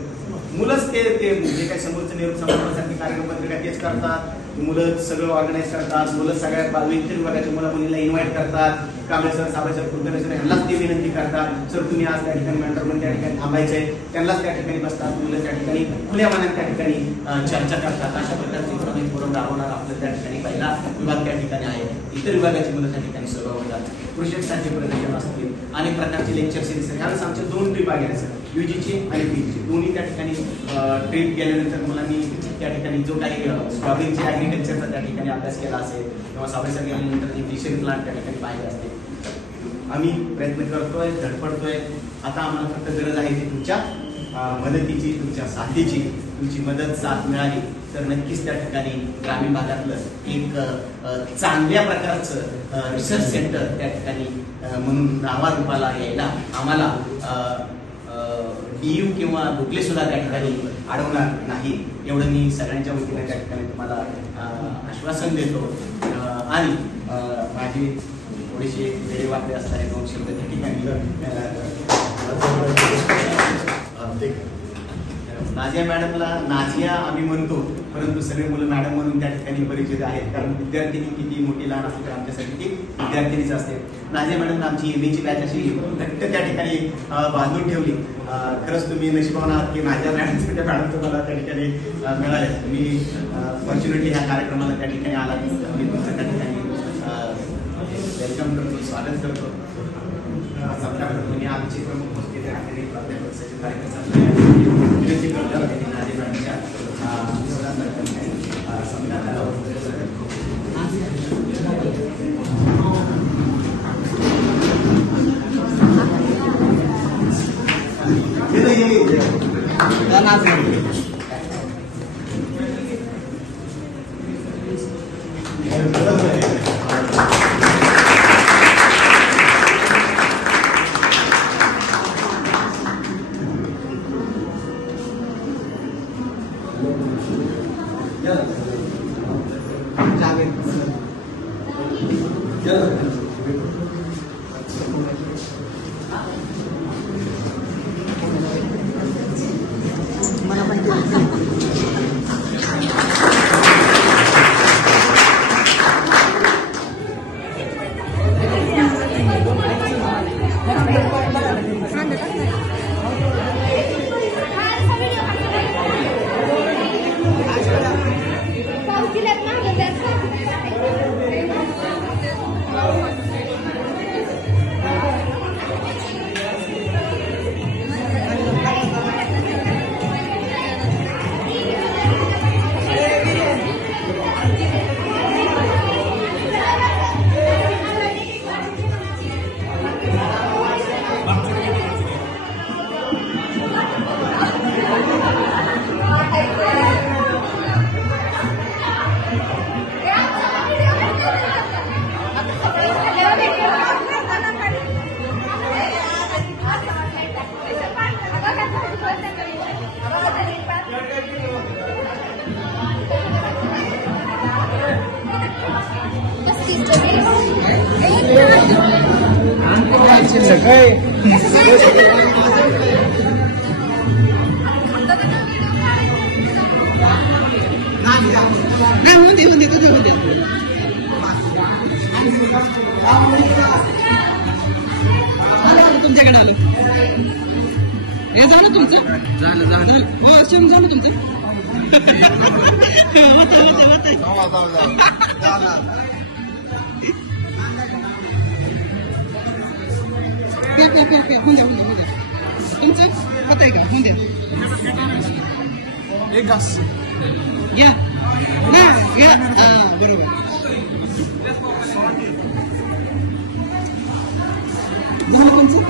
मुलंच ते जे काही समोरचं निरोप समारंभासाठी कार्यक्रमपत्रिका तेच करतात. मुलं सगळं ऑर्गनाईज करतात. मुलं सगळ्या विविध विभागाच्या मुला मुलींना इन्व्हाइट करतात. Kamble sir Sable sir Kulkarni sir यांनाच ते विनंती करतात सर तुम्ही आज त्या ठिकाणी मेंटर म्हणून त्या ठिकाणी थांबायचे त्यांनाच त्या ठिकाणी बसतात. मुलं त्या ठिकाणी खुल्या मनात त्या ठिकाणी चर्चा करतात. अशा प्रकारचे इकॉनॉमिक फोरम राबवणार आपलं त्या ठिकाणी पहिला विभाग त्या ठिकाणी आहे. इतर विभागाची मुलं त्या ठिकाणी सहभाग होतात. प्रोजेक्टसाठी प्रदर्शन असतील अनेक प्रकारचे लेक्चर सिरीज सर. यावेळेस आमच्या 2 ट्रिप आल्या सर UGची आणि PGची दोन्ही त्या ठिकाणी ट्रिप केल्यानंतर मुलांनी त्या ठिकाणी जो काही स्ट्रॉबेरीचे ऍग्रिकल्चरचा त्या ठिकाणी अभ्यास केला असेल किंवा साबळे सर गेल्यानंतर जे फिशरी प्लांट त्या ठिकाणी पाहिजे असते. आम्ही प्रयत्न करतोय धडपडतोय. आता आम्हाला फक्त गरज आहे की तुमच्या मदतीची तुमच्या साथीची. तुमची मदत साथ मिळाली तर नक्कीच त्या ठिकाणी ग्रामीण भागातलं एक चांगल्या प्रकारचं रिसर्च सेंटर त्या ठिकाणी म्हणून नावारूपाला यायला आम्हाला DU किंवा डोकले सुद्धा त्या ठिकाणी अडवणार नाही एवढं मी सगळ्यांच्या वतीने त्या ठिकाणी तुम्हाला आश्वासन देतो. आणि माझी थोडीशी वेळे वाटते असताना 2 शब्द त्या ठिकाणी नाझिया मॅडमला नाझिया आम्ही म्हणतो, परंतु सगळे मुलं मॅडम म्हणून त्या ठिकाणी परिचित आहेत, कारण विद्यार्थिनी किती मोठी लहान असते तर आमच्यासाठी ती विद्यार्थिनीच असते. नाझिया मॅडमला आमची MA ची बॅच अशी घट्ट त्या ठिकाणी बांधून ठेवली. खरंच तुम्ही नशिबान आहात की नाझिया मॅडमच्या मॅडम तुम्हाला त्या ठिकाणी मिळाले. तुम्ही फॉर्च्युनेटली ह्या कार्यक्रमाला त्या ठिकाणी आला. मी तुमचं त्या ठिकाणी वेलकम करतो, स्वागत करतो. तुम्ही आमचे प्रमुख होते प्राध्यापक सचिन कार्यक्रम विनंती करतो नाझिया मॅडमच्या तुमच्याकडे आलो हे झालं तुमचं हो असं झालं तुमचं तुमचं होत आहे का होऊन द्या एक घास या बरोबर झालं तुमचं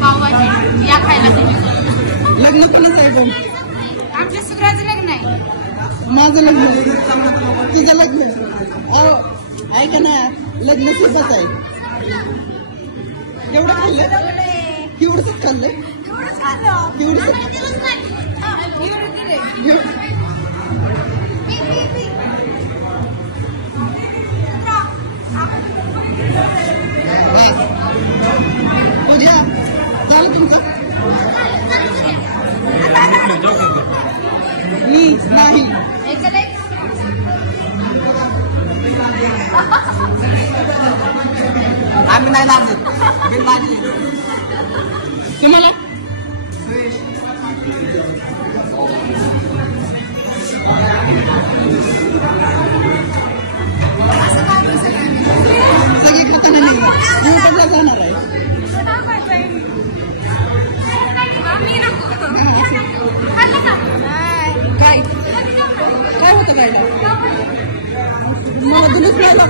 पावभाजी या खायला लग्न कोणाचं आहे बघ आमच्या सुराचं लग्न आहे माझं लग्न तुझं लग्न ऐका ना लग्न सुद्धाच आहे एवढं खाल्लं केवढंच खाल्लंय पूजा झालं तुमचं नाही आम्ही नाही लागत तुम्हाला सगळे खाताना नाही युट्यूबला जाणार आहे काय काय होतं काय मला दिलंच नाही का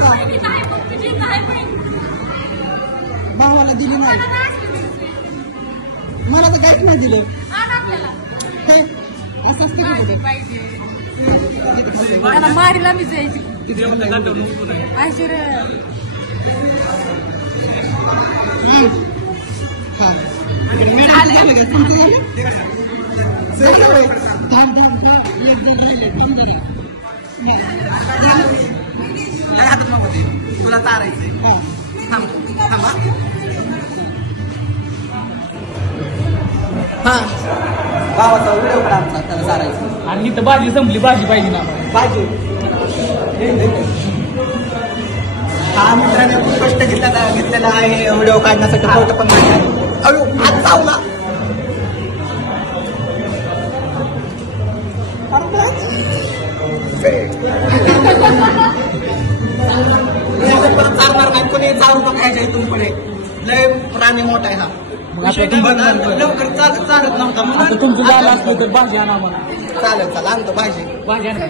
दिली नाही मला तर काहीच नाही दिलं हे, असं असतं का तुझं? मारीला मी जायची हा. मॅडम, झालं का? तुमचं झालं? झालं. थांब, थांब, थांब. एक दोन राहिले. थांब जरा. तुला तारायचंय हा. थांब थांबा गावाचा व्हिडिओ पण आमचा त्याला चालायचं आणि इथं भाजी संपली भाजी पाहिजे ना पाहिजे हा मित्राने खूप कष्ट घेतलेला आहे व्हिडिओ काढण्यासाठी फोटो पण काढला अयो हात चावला चालणार नाही कोणी चालू नका इथून पुढे लय प्राणी मोठा आहे हा लवकर चालत नव्हता तुमचं झालं असलं तर भाजी आणा मला चालेल चालेल आणतो भाजी भाजी आणा